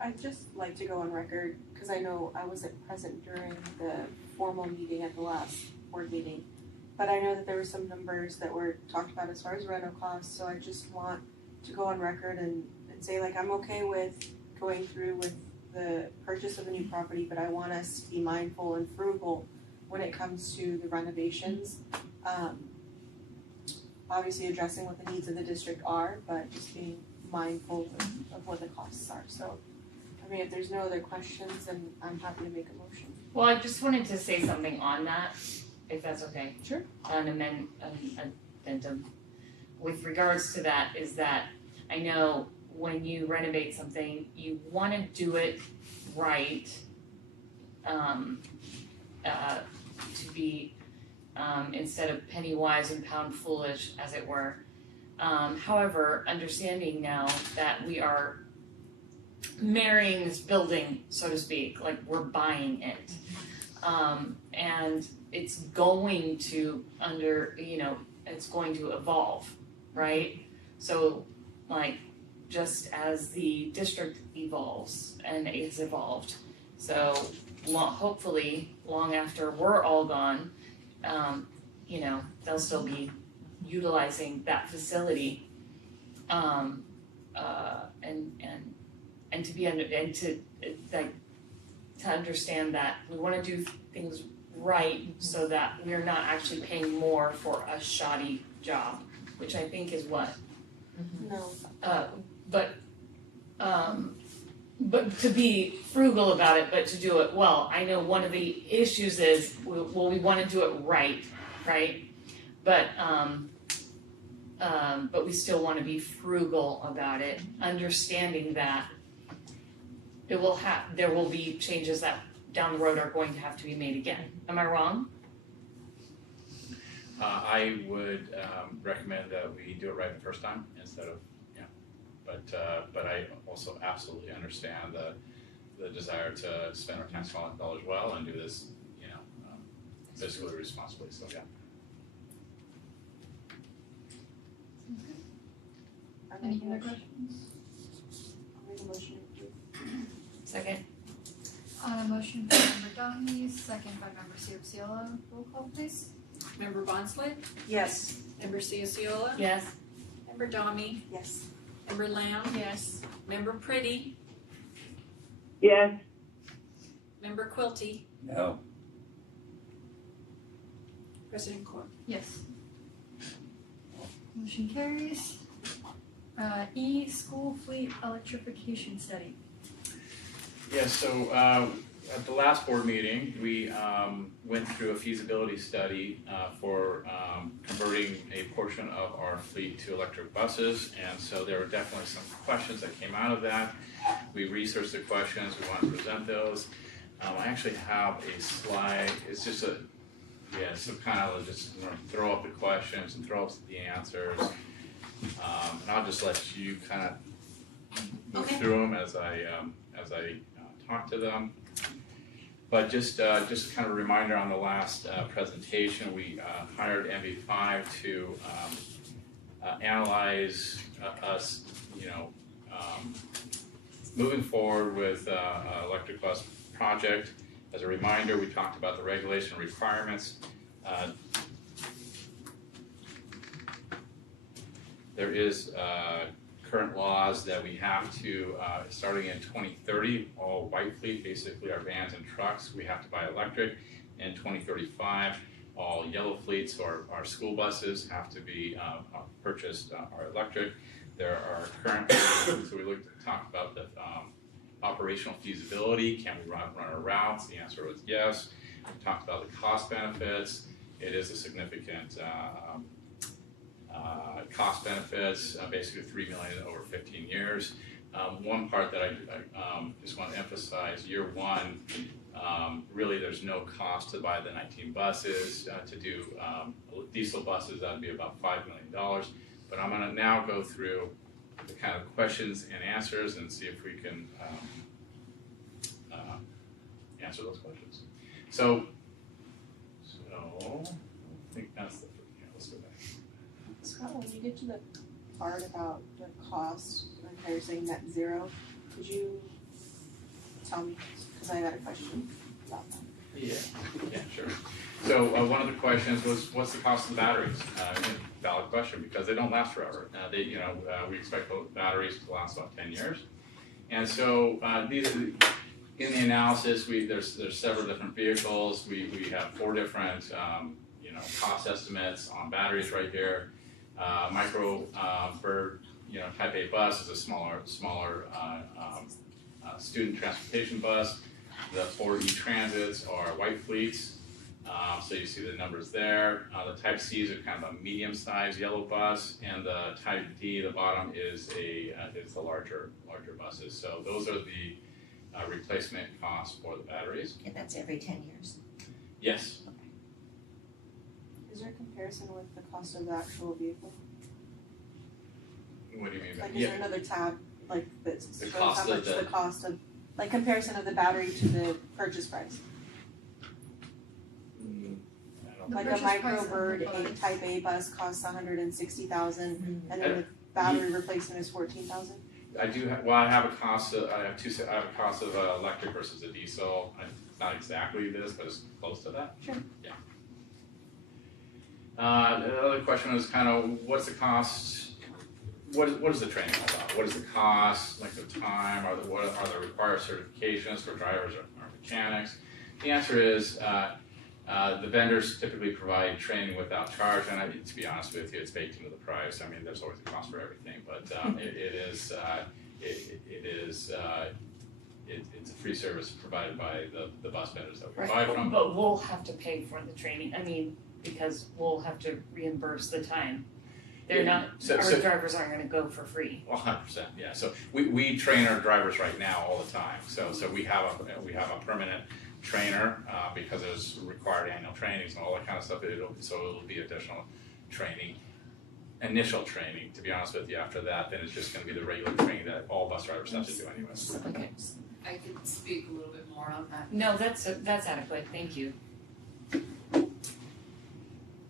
I'd just like to go on record, because I know I wasn't present during the formal meeting at the last board meeting, but I know that there were some numbers that were talked about as far as rental costs, so I just want to go on record and say, like, I'm okay with going through with the purchase of a new property, but I want us to be mindful and frugal when it comes to the renovations. Obviously addressing what the needs of the district are, but just being mindful of what the costs are. So, I mean, if there's no other questions, then I'm happy to make a motion. Well, I just wanted to say something on that, if that's okay. Sure. An addendum with regards to that is that I know when you renovate something, you want to do it right, to be instead of penny wise and pound foolish, as it were. However, understanding now that we are marrying this building, so to speak, like we're buying it, and it's going to it's going to evolve, right? So, like, just as the district evolves and it's evolved, so hopefully long after we're all gone, they'll still be utilizing that facility, and to understand that we want to do things right so that we're not actually paying more for a shoddy job, which I think is what. No. But to be frugal about it, but to do it well. I know one of the issues is, we want to do it right? But we still want to be frugal about it, understanding that there will be changes that down the road are going to have to be made again. Am I wrong? I would recommend that we do it right the first time instead of, but I also absolutely understand the desire to spend our tax dollars well and do this, fiscally responsibly. So yeah. Any other questions? I'll make a motion. Second. On a motion by member Donahue, second by member Ciociola. Roll call, please. Member Bonsley? Yes. Member Ciociola? Yes. Member Domi? Yes. Member Lamb? Yes. Member Pretty? Yes. Member Quilty? No. President Court? Yes. Motion carries. E, school fleet electrification study. Yeah, so at the last board meeting, we went through a feasibility study for converting a portion of our fleet to electric buses, and so there were definitely some questions that came out of that. We researched the questions, we want to present those. I actually have a slide, it's just Yeah, so kind of just throw up the questions and throw up the answers. And I'll just let you kind of move through them as I talk to them. But just kind of a reminder on the last presentation, we hired MV5 to analyze us, moving forward with electric bus project. As a reminder, we talked about the regulation requirements. There is current laws that we have to, starting in 2030, all white fleet, basically our vans and trucks, we have to buy electric. In 2035, all yellow fleets or our school buses have to be purchased are electric. There are current, so we talked about the operational feasibility. Can we run our routes? The answer was yes. We talked about the cost benefits. It is a significant cost benefits, basically $3 million over 15 years. One part that I just want to emphasize, year one, really there's no cost to buy the 19 buses. To do diesel buses, that would be about $5 million. But I'm going to now go through the kind of questions and answers and see if we can answer those questions. So I think that's the, let's go back. Scott, when you get to the part about the cost, like how you're saying net zero, could you tell me, because I got a question about that. Yeah, sure. So one of the questions was, what's the cost of the batteries? Valid question, because they don't last forever. We expect the batteries to last about 10 years. And so these are in the analysis, there's several different vehicles. We have 4 different cost estimates on batteries right here. Micro Bird, Type A bus is a smaller student transportation bus. The 4 E-Transits are white fleets, so you see the numbers there. The Type Cs are kind of a medium-sized yellow bus, and the Type D, the bottom, is the larger buses. So those are the replacement costs for the batteries. And that's every 10 years. Yes. Is there a comparison with the cost of the actual vehicle? What do you mean? Like, is there another tab, like, that shows cost how of much the- the cost of, like, comparison of the battery to the purchase price? Like a Micro Bird, a Type A bus costs $160,000, and then the battery replacement is $14,000. I do have, well, I have a cost of, I have a cost of electric versus a diesel. Not exactly this, but it's close to that. Sure. Yeah. The other question was kind of, what's the cost? What is the training all about? What is the cost, length of time? What are the required certifications for drivers or mechanics? The answer is the vendors typically provide training without charge, and to be honest with you, it's baked into the price. I mean, there's always a cost for everything, but it's a free service provided by the bus vendors that we buy from. But we'll have to pay for the training. I mean, because we'll have to reimburse the time. They're not, our drivers aren't gonna go for free. 100%, yeah. So we train our drivers right now all the time. So we have a permanent trainer because there's required annual trainings and all that kind of stuff. It'll be additional training, initial training. To be honest with you, after that, then it's just going to be the regular training that all bus drivers have to do anyways. Okay. I could speak a little bit more on that. No, that's adequate. Thank you.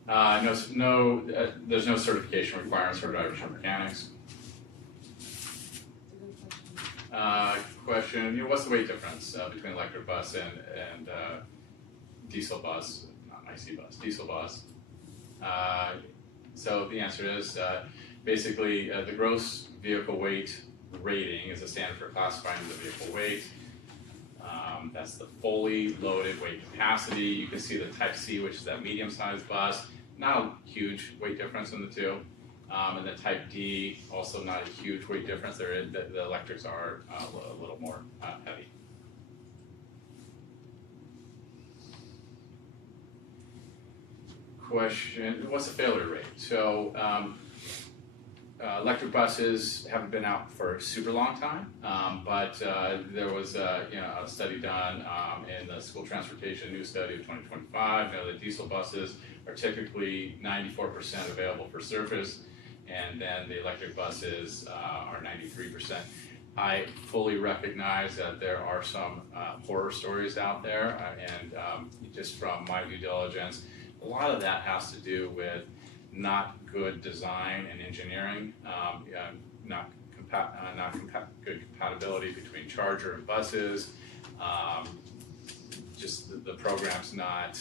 There's no certification requirements for drivers or mechanics. Question, what's the weight difference between electric bus and diesel bus, not IC bus, diesel bus? So the answer is basically the gross vehicle weight rating is a standard for classifying the vehicle weight. That's the fully loaded weight capacity. You can see the Type C, which is that medium-sized bus. Not a huge weight difference in the two. And the Type D, also not a huge weight difference. The electrics are a little more heavy. Question, what's the failure rate? So electric buses haven't been out for a super long time, but there was a study done in the school transportation news study of 2025. You know, the diesel buses are typically 94% available for service, and then the electric buses are 93%. I fully recognize that there are some horror stories out there, and just from my due diligence, a lot of that has to do with not good design and engineering, not good compatibility between charger and buses, just the program's not,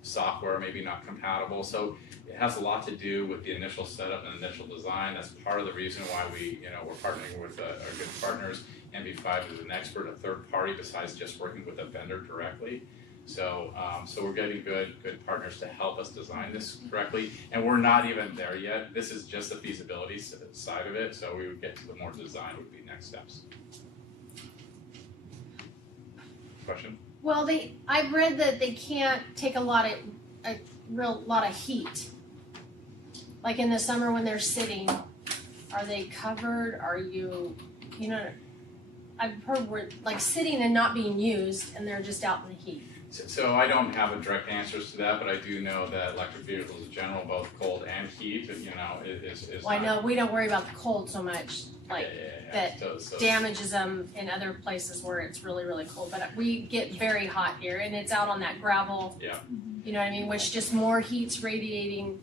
software maybe not compatible. So it has a lot to do with the initial setup and initial design. That's part of the reason why we're partnering with our good partners. MV5 is an expert, a third party besides just working with a vendor directly. So we're getting good partners to help us design this correctly, and we're not even there yet. This is just the feasibility side of it, so we would get to the more design would be next steps. Question? Well, I've read that they can't take a real lot of heat. Like in the summer when they're sitting, are they covered? Are you know, I've heard we're like sitting and not being used, and they're just out in the heat. So I don't have a direct answers to that, but I do know that electric vehicles in general, both cold and heat, is Well, I know we don't worry about the cold so much, like that So damages them in other places where it's really, really cold. But we get very hot here, and it's out on that gravel. Yeah. You know what I mean? Which just more heat's radiating.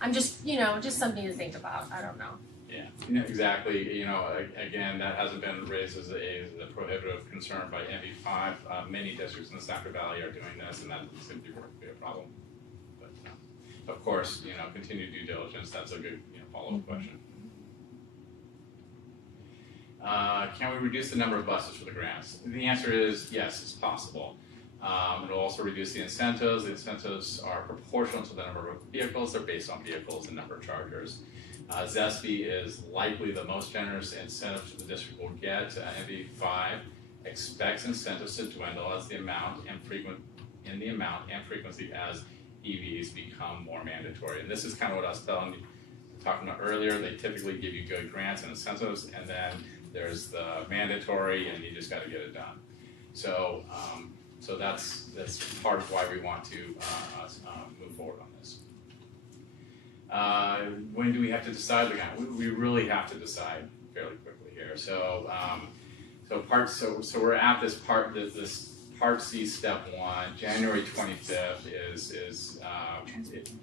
I'm just, just something to think about. I don't know. Yeah, exactly. Again, that hasn't been raised as a prohibitive concern by MV5. Many districts in the Sacramento Valley are doing this, and that doesn't seem to be a problem. But of course, continued due diligence. That's a good follow-up question. Can we reduce the number of buses for the grants? The answer is yes, it's possible. It'll also reduce the incentives. The incentives are proportional to the number of vehicles. They're based on vehicles and number of chargers. ZESB is likely the most generous incentive the district will get. MV5 expects incentives to dwindle as the amount and frequency as EVs become more mandatory. And this is kind of what I was talking about earlier. They typically give you good grants and incentives, and then there's the mandatory, and you just got to get it done. So that's part of why we want to move forward on this. When do we have to decide again? We really have to decide fairly quickly here. So we're at this part C step 1. January 25th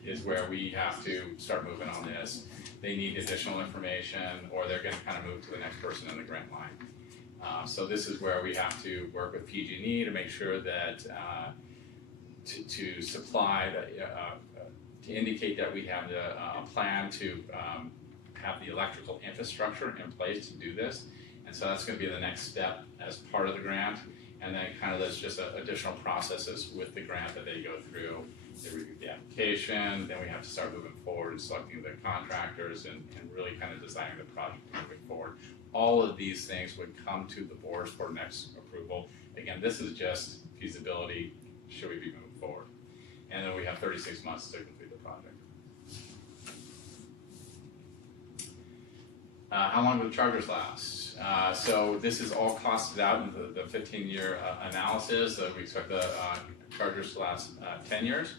is where we have to start moving on this. They need additional information, or they're going to kind of move to the next person in the grant line. So this is where we have to work with PG&E to make sure that to supply to indicate that we have a plan to have the electrical infrastructure in place to do this. And so that's going to be the next step as part of the grant. And then kind of there's just additional processes with the grant that they go through. They review the application, then we have to start moving forward and selecting the contractors and really kind of designing the project moving forward. All of these things would come to the board for next approval. Again, this is just feasibility, should we be moving forward? And then we have 36 months to complete the project. How long will the chargers last? So this is all costed out in the 15-year analysis. We expect the chargers to last 10 years.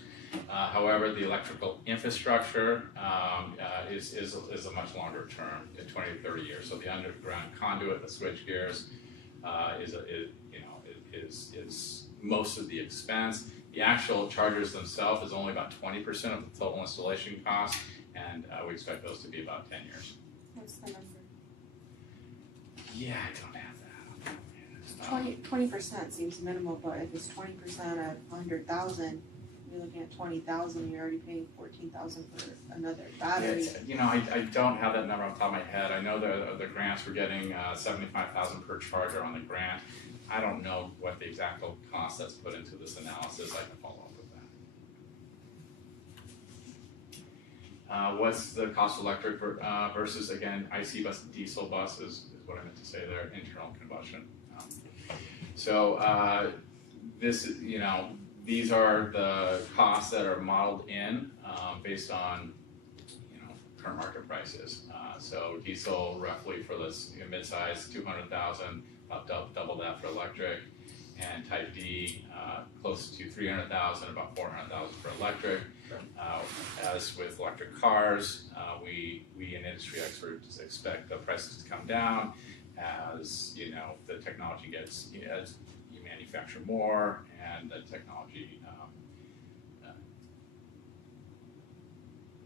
However, the electrical infrastructure is a much longer term, 20 to 30 years. So the underground conduit, the switch gears, is most of the expense. The actual chargers themselves is only about 20% of the total installation cost, and we expect those to be about 10 years. What's the number? Yeah, I don't have that. 20% seems minimal, but if it's 20% of 100,000, you're looking at 20,000. You're already paying 14,000 for another battery. I don't have that number off the top of my head. I know the grants we're getting 75,000 per charger on the grant. I don't know what the exact cost that's put into this analysis. I can follow up with that. What's the cost of electric versus, again, IC bus, diesel bus is what I meant to say there, internal combustion. These are the costs that are modeled in based on current market prices. So diesel roughly for this mid-size 200,000, about double that for electric, and type D close to 300,000, about 400,000 for electric. As with electric cars, we and industry experts expect the prices to come down as the technology gets, as you manufacture more and the technology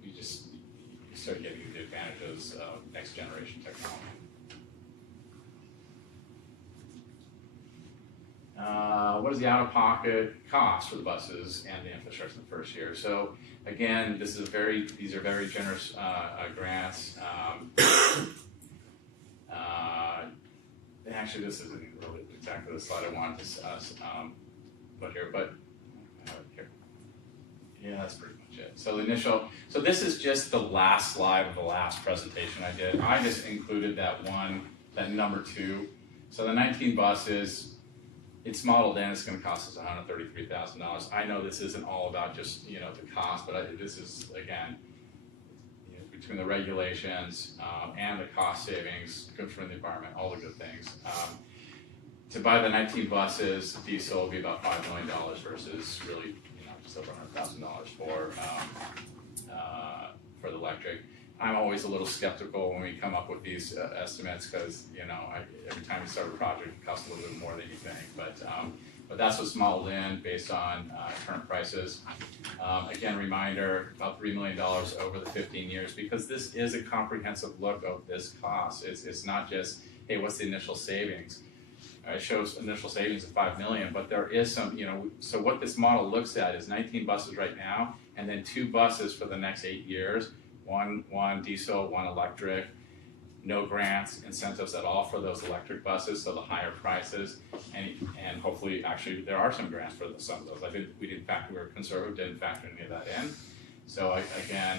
you start getting the advantages of next generation technology. What is the out-of-pocket cost for the buses and the infrastructure in the first year? So again, these are very generous grants. Actually, this isn't really exactly the slide I wanted to put here, but here. Yeah, that's pretty much it. So this is just the last slide of the last presentation I did. I just included that number 2. So the 19 buses, it's modeled in, it's going to cost us $133,000. I know this isn't all about just the cost, but this is, again, between the regulations and the cost savings, good for the environment, all the good things. To buy the 19 buses, diesel will be about $5 million versus really just over $100,000 for the electric. I'm always a little skeptical when we come up with these estimates because every time you start a project, it costs a little bit more than you think. But that's what's modeled in based on current prices. Again, reminder, about $3 million over the 15 years because this is a comprehensive look of this cost. It's not just, hey, what's the initial savings? It shows initial savings of $5 million, but there is some, so what this model looks at is 19 buses right now, and then 2 buses for the next 8 years, one diesel, one electric, no grants, incentives at all for those electric buses, so the higher prices, and hopefully, actually, there are some grants for some of those. We were conservative, didn't factor any of that in. So again,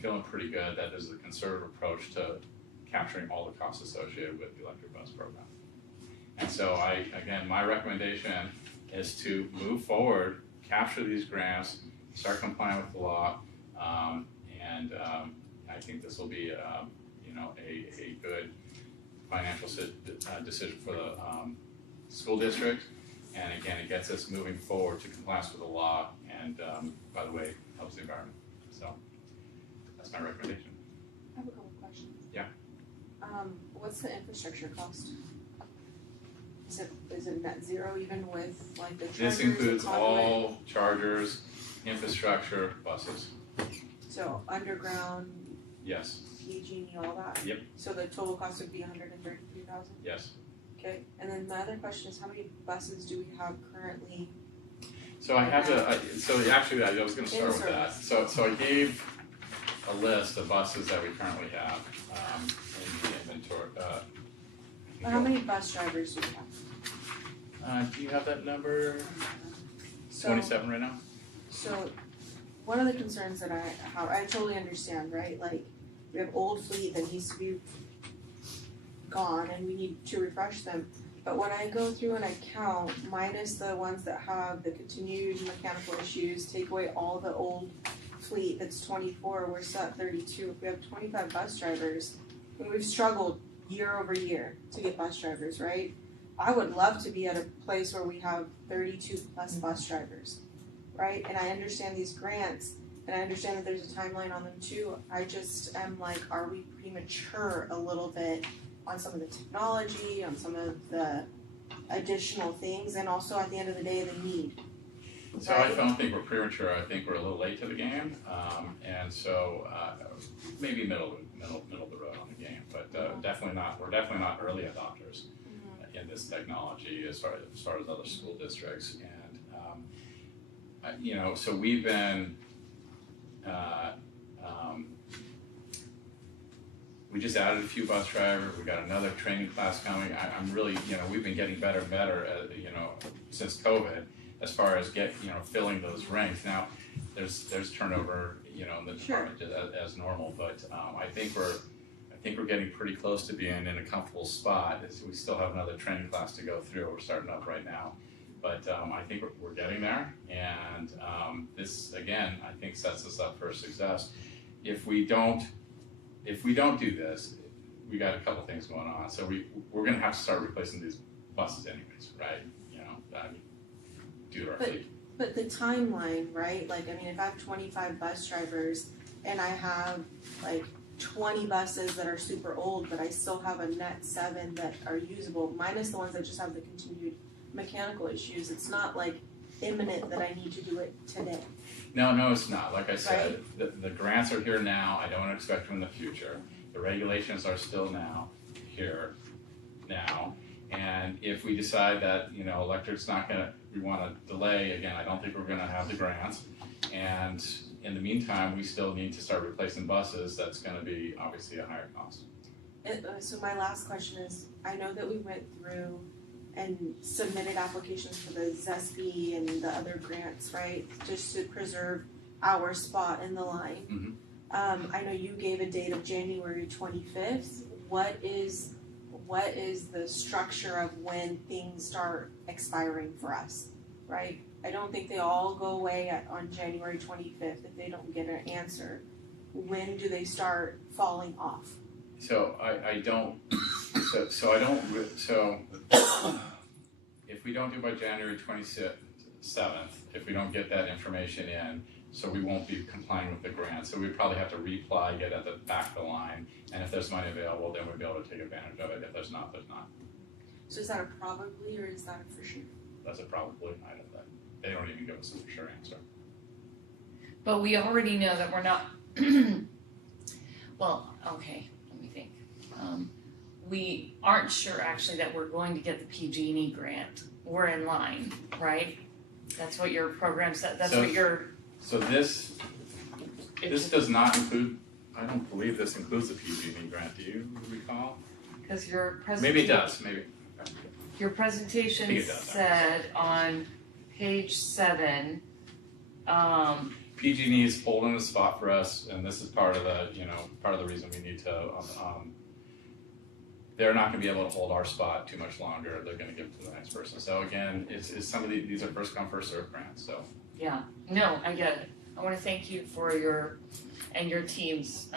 feeling pretty good that there's a conservative approach to capturing all the costs associated with the electric bus program. And so again, my recommendation is to move forward, capture these grants, start complying with the law, and I think this will be a good financial decision for the school district. And again, it gets us moving forward to compliance with the law, and by the way, helps the environment. So that's my recommendation. I have a couple questions. Yeah. What's the infrastructure cost? Is it net zero even with like the chargers? This includes all chargers, infrastructure, buses. So underground. Yes. PG&E, all that. Yep. So the total cost would be $133,000. Yes. Okay. And then the other question is, how many buses do we have currently? So I have so actually I was going to start with that. So I gave a list of buses that we currently have in the inventory. How many bus drivers do we have? Do you have that number? So, 27 right now? So one of the concerns that I totally understand, right? Like we have old fleet that needs to be gone and we need to refresh them. But when I go through and I count, minus the ones that have the continued mechanical issues, take away all the old fleet that's 24, we're still at 32. If we have 25 bus drivers, and we've struggled year over year to get bus drivers, right? I would love to be at a place where we have 32 plus bus drivers, right? And I understand these grants, and I understand that there's a timeline on them too. I just am like, are we premature a little bit on some of the technology, on some of the additional things, and also at the end of the day, the need. So right? I don't think we're premature. I think we're a little late to the game, and so maybe middle of the road on the game, but definitely not. We're definitely not early adopters in this technology as far as other school districts, and so we've been. We just added a few bus drivers. We got another training class coming. I'm really, we've been getting better and better, since COVID, as far as filling those ranks. Now, there's turnover, in the department as normal, but I think we're getting pretty close to being in a comfortable spot. We still have another training class to go through. We're starting up right now, but I think we're getting there, and this again, I think sets us up for success. If we don't if we don't do this, we got a couple things going on. So we're gonna have to start replacing these buses anyways, right? You know, due to our fleet. But the timeline, right? Like, I mean, if I have 25 bus drivers and I have like 20 buses that are super old, but I still have a net 7 that are usable, minus the ones that just have the continued mechanical issues, it's not like imminent that I need to do it today. No, it's not. Like I said, the grants are here now. I don't expect them in the future. The regulations are still here now. And if we decide that, you know, electric's not we wanna delay, again, I don't think we're gonna have the grants. And in the meantime, we still need to start replacing buses. That's gonna be obviously a higher cost. So my last question is, I know that we went through and submitted applications for the ZESP and the other grants, right? Just to preserve our spot in the line. I know you gave a date of January 25th. What is the structure of when things start expiring for us, right? I don't think they all go away on January 25th if they don't get an answer. When do they start falling off? So if we don't do it by January 27th, if we don't get that information in, so we won't be complying with the grant. So we'd probably have to reapply, get at the back of the line, and if there's money available, then we'd be able to take advantage of it. If there's not, there's not. So is that a probably or is that a for sure? That's a probably. I don't know. They don't even give us a for sure answer. But we already know that we're not, well, okay, let me think. We aren't sure actually that we're going to get the PG&E grant. We're in line, right? That's what your program said, So this does not include, I don't believe this includes the PG&E grant, do you recall? Because your presentation. Maybe it does, maybe. Your presentation said on page 7, PG&E is holding a spot for us, and this is part of the reason we need to, they're not gonna be able to hold our spot too much longer, they're gonna give it to the next person. So again, it's some of these are first come, first served grants, so. Yeah, no, I get it. I wanna thank you for your team's,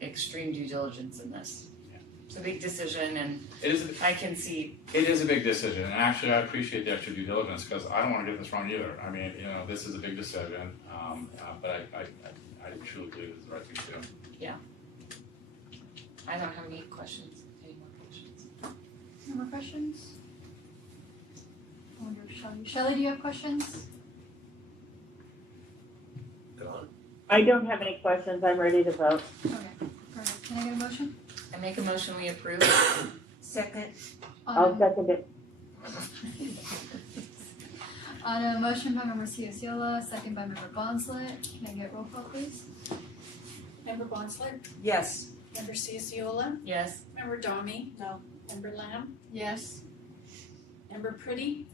extreme due diligence in this. Yeah. It's a big decision and I can see. It is a big decision, and actually I appreciate the extra due diligence, because I don't wanna get this wrong either. I mean, you know, this is a big decision, but I truly believe it's the right thing to do. Yeah. I don't have any questions. Any more questions? No more questions? I wonder if Shelley, do you have questions? Go on. I don't have any questions. I'm ready to vote. Okay, perfect. Can I get a motion? I make a motion we approve. Second. I'll second it. On a motion by member Cianciola, second by member Bonslett. Can I get roll call, please? Member Bonslett? Yes. Member Cianciola? Yes. Member Domi? No. Member Lamb? Yes. Member Pretty?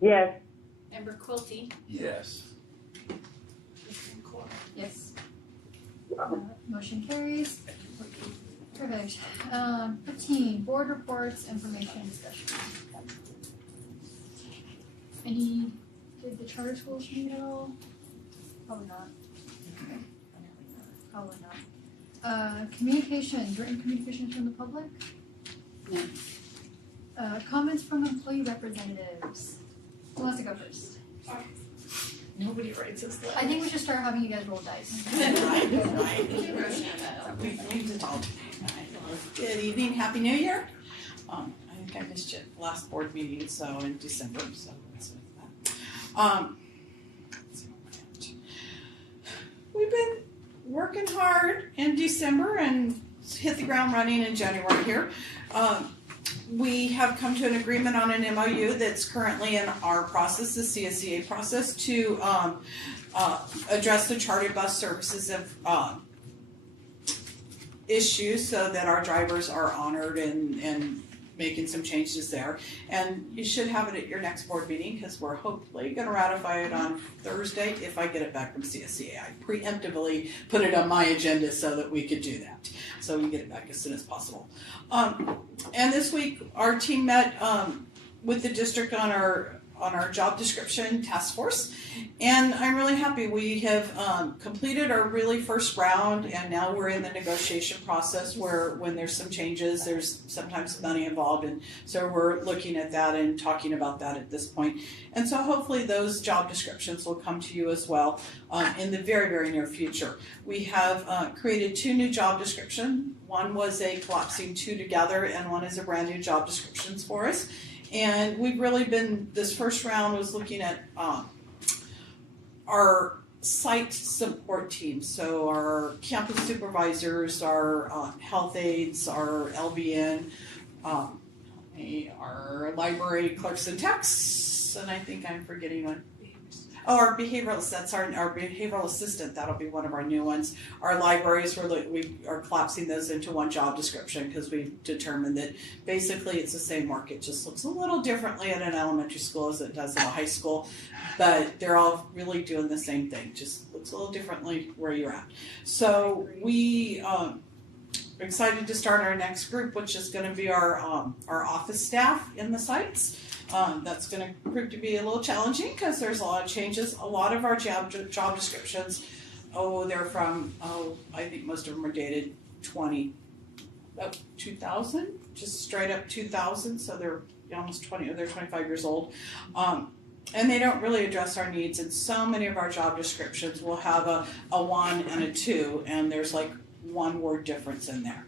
Yes. Member Quilty? Yes. Yes. Motion carries. Perfect. 15, board reports, information discussion. Did the charter schools meet at all? Probably not. Okay. Probably not. Communications, written communications from the public? No. Comments from employee representatives. Who wants to go first? Nobody writes us letters. I think we should start having you guys roll dice. Good evening, Happy New Year. I think I missed your last board meeting, so in December, so that's that. We've been working hard in December and hit the ground running in January here. We have come to an agreement on an MOU that's currently in our process, the CSEA process, to address the chartered bus services of issues so that our drivers are honored and making some changes there. And you should have it at your next board meeting because we're hopefully going to ratify it on Thursday if I get it back from CSEA. I preemptively put it on my agenda so that we could do that. So we can get it back as soon as possible. And this week our team met with the district on our on our job description task force, and I'm really happy. We have completed our really first round, and now we're in the negotiation process where when there's some changes, there's sometimes money involved, and so we're looking at that and talking about that at this point. And so hopefully those job descriptions will come to you as well in the very, very near future. We have created 2 new job descriptions. One was a collapsing 2 together, and one is a brand new job descriptions for us. And we've really been, this first round was looking at our site support team. So our campus supervisors, our health aides, our LVN, our library clerks and techs, and I think I'm forgetting one. Oh, our behavioral, that's our behavioral assistant, that'll be one of our new ones. Our libraries, we are collapsing those into one job description because we've determined that basically it's the same work. It just looks a little differently at an elementary school as it does in a high school, but they're all really doing the same thing, just looks a little differently where you're at. So we excited to start our next group, which is going to be our office staff in the sites. That's going to prove to be a little challenging because there's a lot of changes. A lot of our job descriptions, they're from, I think most of them are dated 2000, just straight up 2000, so they're almost 20, they're 25 years old. And they don't really address our needs, and so many of our job descriptions will have a 1 and a 2, and there's like 1 word difference in there.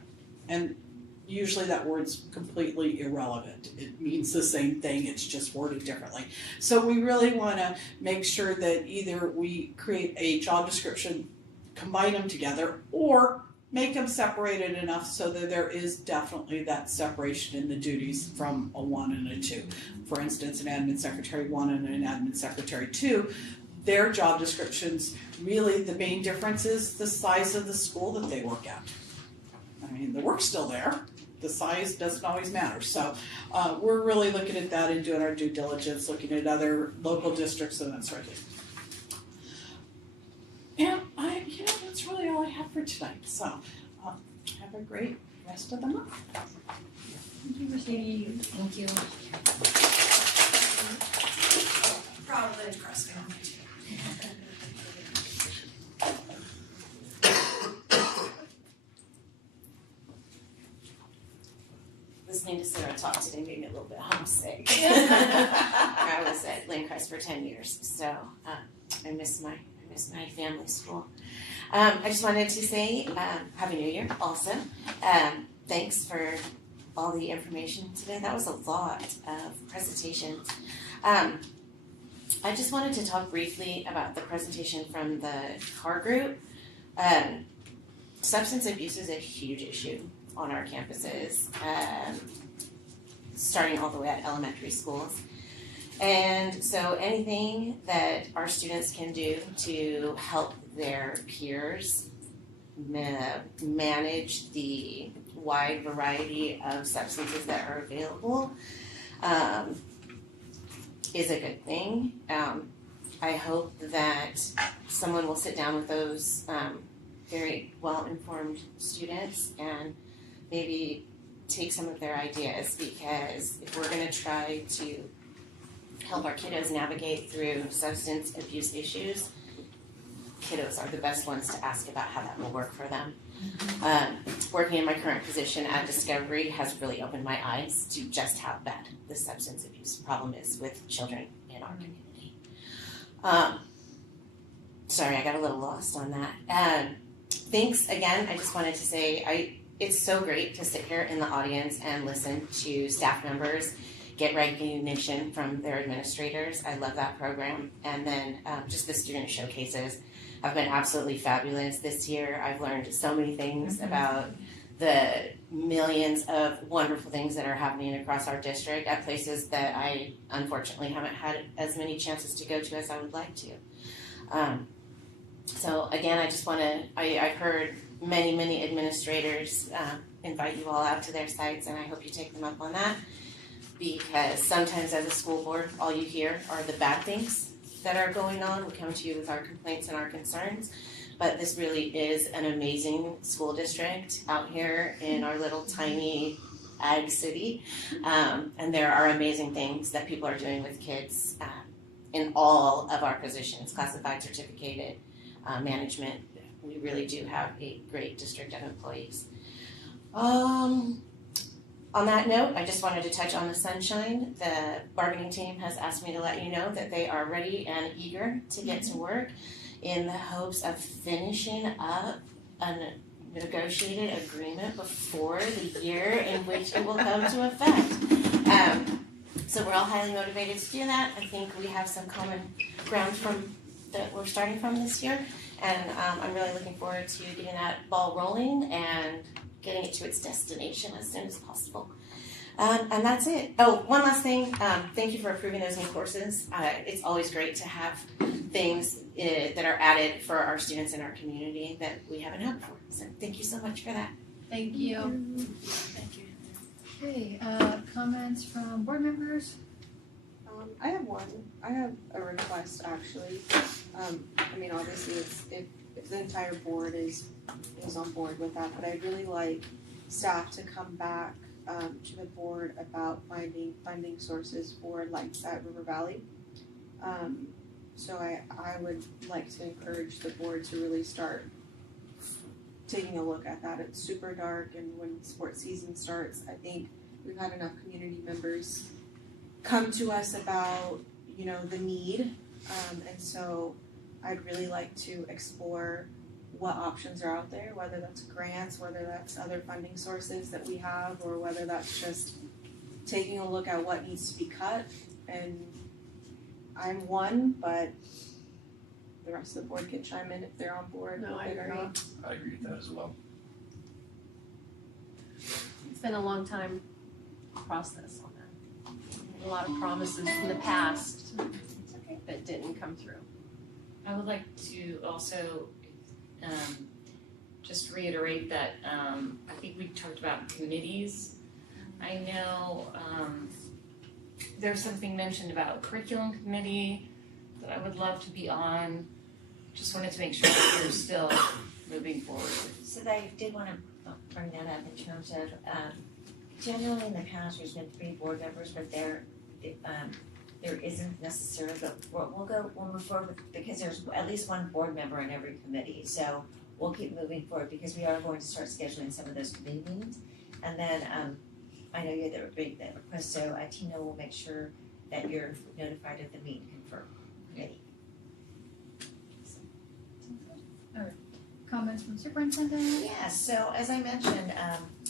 And usually that word's completely irrelevant. It means the same thing, it's just worded differently. So we really want to make sure that either we create a job description, combine them together, or make them separated enough so that there is definitely that separation in the duties from a 1 and a 2. For instance, an admin secretary 1 and an admin secretary 2, their job descriptions, really the main difference is the size of the school that they work at. I mean, the work's still there. The size doesn't always matter. So we're really looking at that and doing our due diligence, looking at other local districts and that sort of thing. And that's really all I have for tonight. So have a great rest of the month. Thank you, Mercedes. Thank you. Probably impressed me. Listening to Sarah talk today made me a little bit homesick. I was at Landcrest for 10 years, so I miss my family school. I just wanted to say Happy New Year also. Thanks for all the information today. That was a lot of presentations. I just wanted to talk briefly about the presentation from the CAR group. Substance abuse is a huge issue on our campuses, starting all the way at elementary schools. And so anything that our students can do to help their peers manage the wide variety of substances that are available is a good thing. I hope that someone will sit down with those very well-informed students and maybe take some of their ideas, because if we're going to try to help our kiddos navigate through substance abuse issues, kiddos are the best ones to ask about how that will work for them. Working in my current position at Discovery has really opened my eyes to just how bad the substance abuse problem is with children in our community. Sorry, I got a little lost on that. Thanks again. I just wanted to say it's so great to sit here in the audience and listen to staff members get recognition from their administrators. I love that program. And then just the student showcases have been absolutely fabulous this year. I've learned so many things about the millions of wonderful things that are happening across our district at places that I unfortunately haven't had as many chances to go to as I would like to. So again, I just want to, I've heard many administrators invite you all out to their sites, and I hope you take them up on that, because sometimes as a school board, all you hear are the bad things that are going on. We come to you with our complaints and our concerns, but this really is an amazing school district out here in our little tiny ag city. And there are amazing things that people are doing with kids in all of our positions, classified, certificated, management. We really do have a great district of employees. On that note, I just wanted to touch on the sunshine. The bargaining team has asked me to let you know that they are ready and eager to get to work in the hopes of finishing up a negotiated agreement before the year in which it will come to effect. So we're all highly motivated to do that. I think we have some common ground from that we're starting from this year, and I'm really looking forward to getting that ball rolling and getting it to its destination as soon as possible. And that's it. Oh, one last thing. Thank you for approving those new courses. It's always great to have things that are added for our students in our community that we haven't had before. So thank you so much for that. Thank you. Thank you. Okay, comments from board members? I have one. I have a request actually. I mean, obviously, if the entire board is on board with that, but I'd really like staff to come back to the board about finding funding sources for lights at River Valley. So I would like to encourage the board to really start taking a look at that. It's super dark, and when sports season starts, I think we've had enough community members come to us about, you know, the need, and so I'd really like to explore what options are out there, whether that's grants, whether that's other funding sources that we have, or whether that's just taking a look at what needs to be cut. And I'm one, but the rest of the board can chime in if they're on board with it or not. I agree with that as well. It's been a long time process on that. A lot of promises in the past that didn't come through. I would like to also just reiterate that I think we talked about committees. I know there's something mentioned about curriculum committee that I would love to be on. Just wanted to make sure that you're still moving forward. So they did want to bring that up in terms of generally in the past there's been 3 board members, but there isn't necessarily, but we'll move forward with, because there's at least 1 board member in every committee. So we'll keep moving forward because we are going to start scheduling some of those committee meetings. And then I know you had that request, so Tina will make sure that you're notified of the meet and confirm committee. Alright, comments from superintendent? Yeah, so as I mentioned,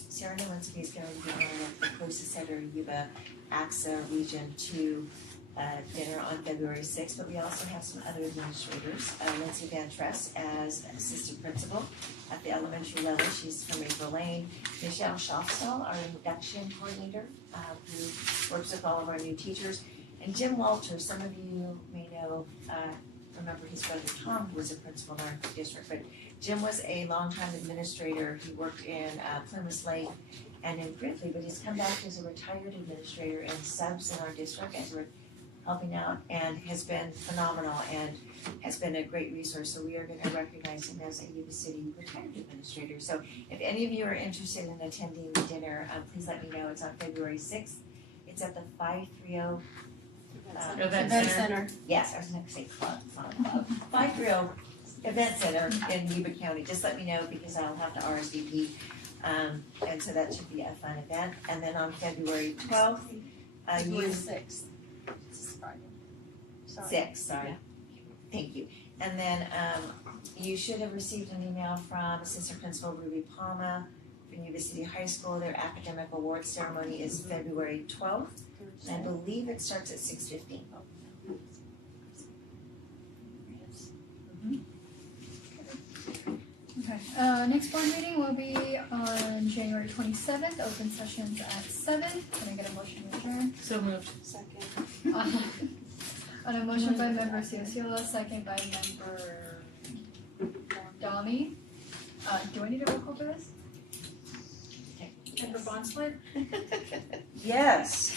Sarah Nowinski is going to be on the closest center Yuba AXA Region 2 dinner on February 6th, but we also have some other administrators. Lindsay Van Tress as assistant principal at the elementary level. She's from April Lane. Michelle Schofstall, our induction coordinator, who works with all of our new teachers. And Jim Walter, some of you may know, remember his brother Tom, who was a principal in our district, but Jim was a longtime administrator. He worked in Plymouth Lake and in Gridley, but he's come back as a retired administrator and subs in our district as we're helping out, and has been phenomenal and has been a great resource. So we are going to recognize him as a Yuba City retired administrator. So if any of you are interested in attending the dinner, please let me know. It's on February 6th. It's at the 530 Event Center. Yes, I was going to say club, it's not a club. 530 Event Center in Yuba County. Just let me know because I'll have to RSVP. And so that should be a fun event. And then on February 12th, February 6th. Friday. 6th, sorry. Thank you. And then you should have received an email from Assistant Principal Ruby Palma from Yuba City High School. Their academic awards ceremony is February 12th. And I believe it starts at 6:15. Okay, next board meeting will be on January 27th, open sessions at 7. Can I get a motion to adjourn? So moved. Second. On a motion by member Ciociola, second by member Dami. Do I need a roll call for this? Member Bonsler? Yes.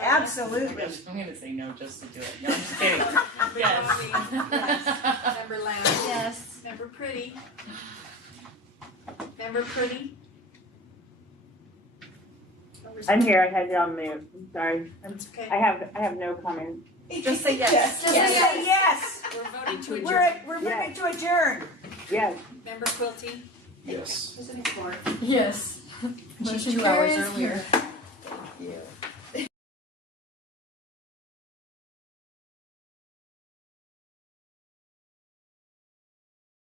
Absolutely. I'm gonna say no just to do it. No, I'm just kidding. Member Yes. Dami? Yes. Member Lamb? Yes. Member Pretty? Member Pretty? I'm here, I had it on mute, I'm sorry. It's okay. I have no comment. Just say yes. Just say yes. We're voting to We're, adjourn. we're moving to adjourn. Yes. Member Quilty? Yes. President Ford? Yes. She's 2 hours earlier.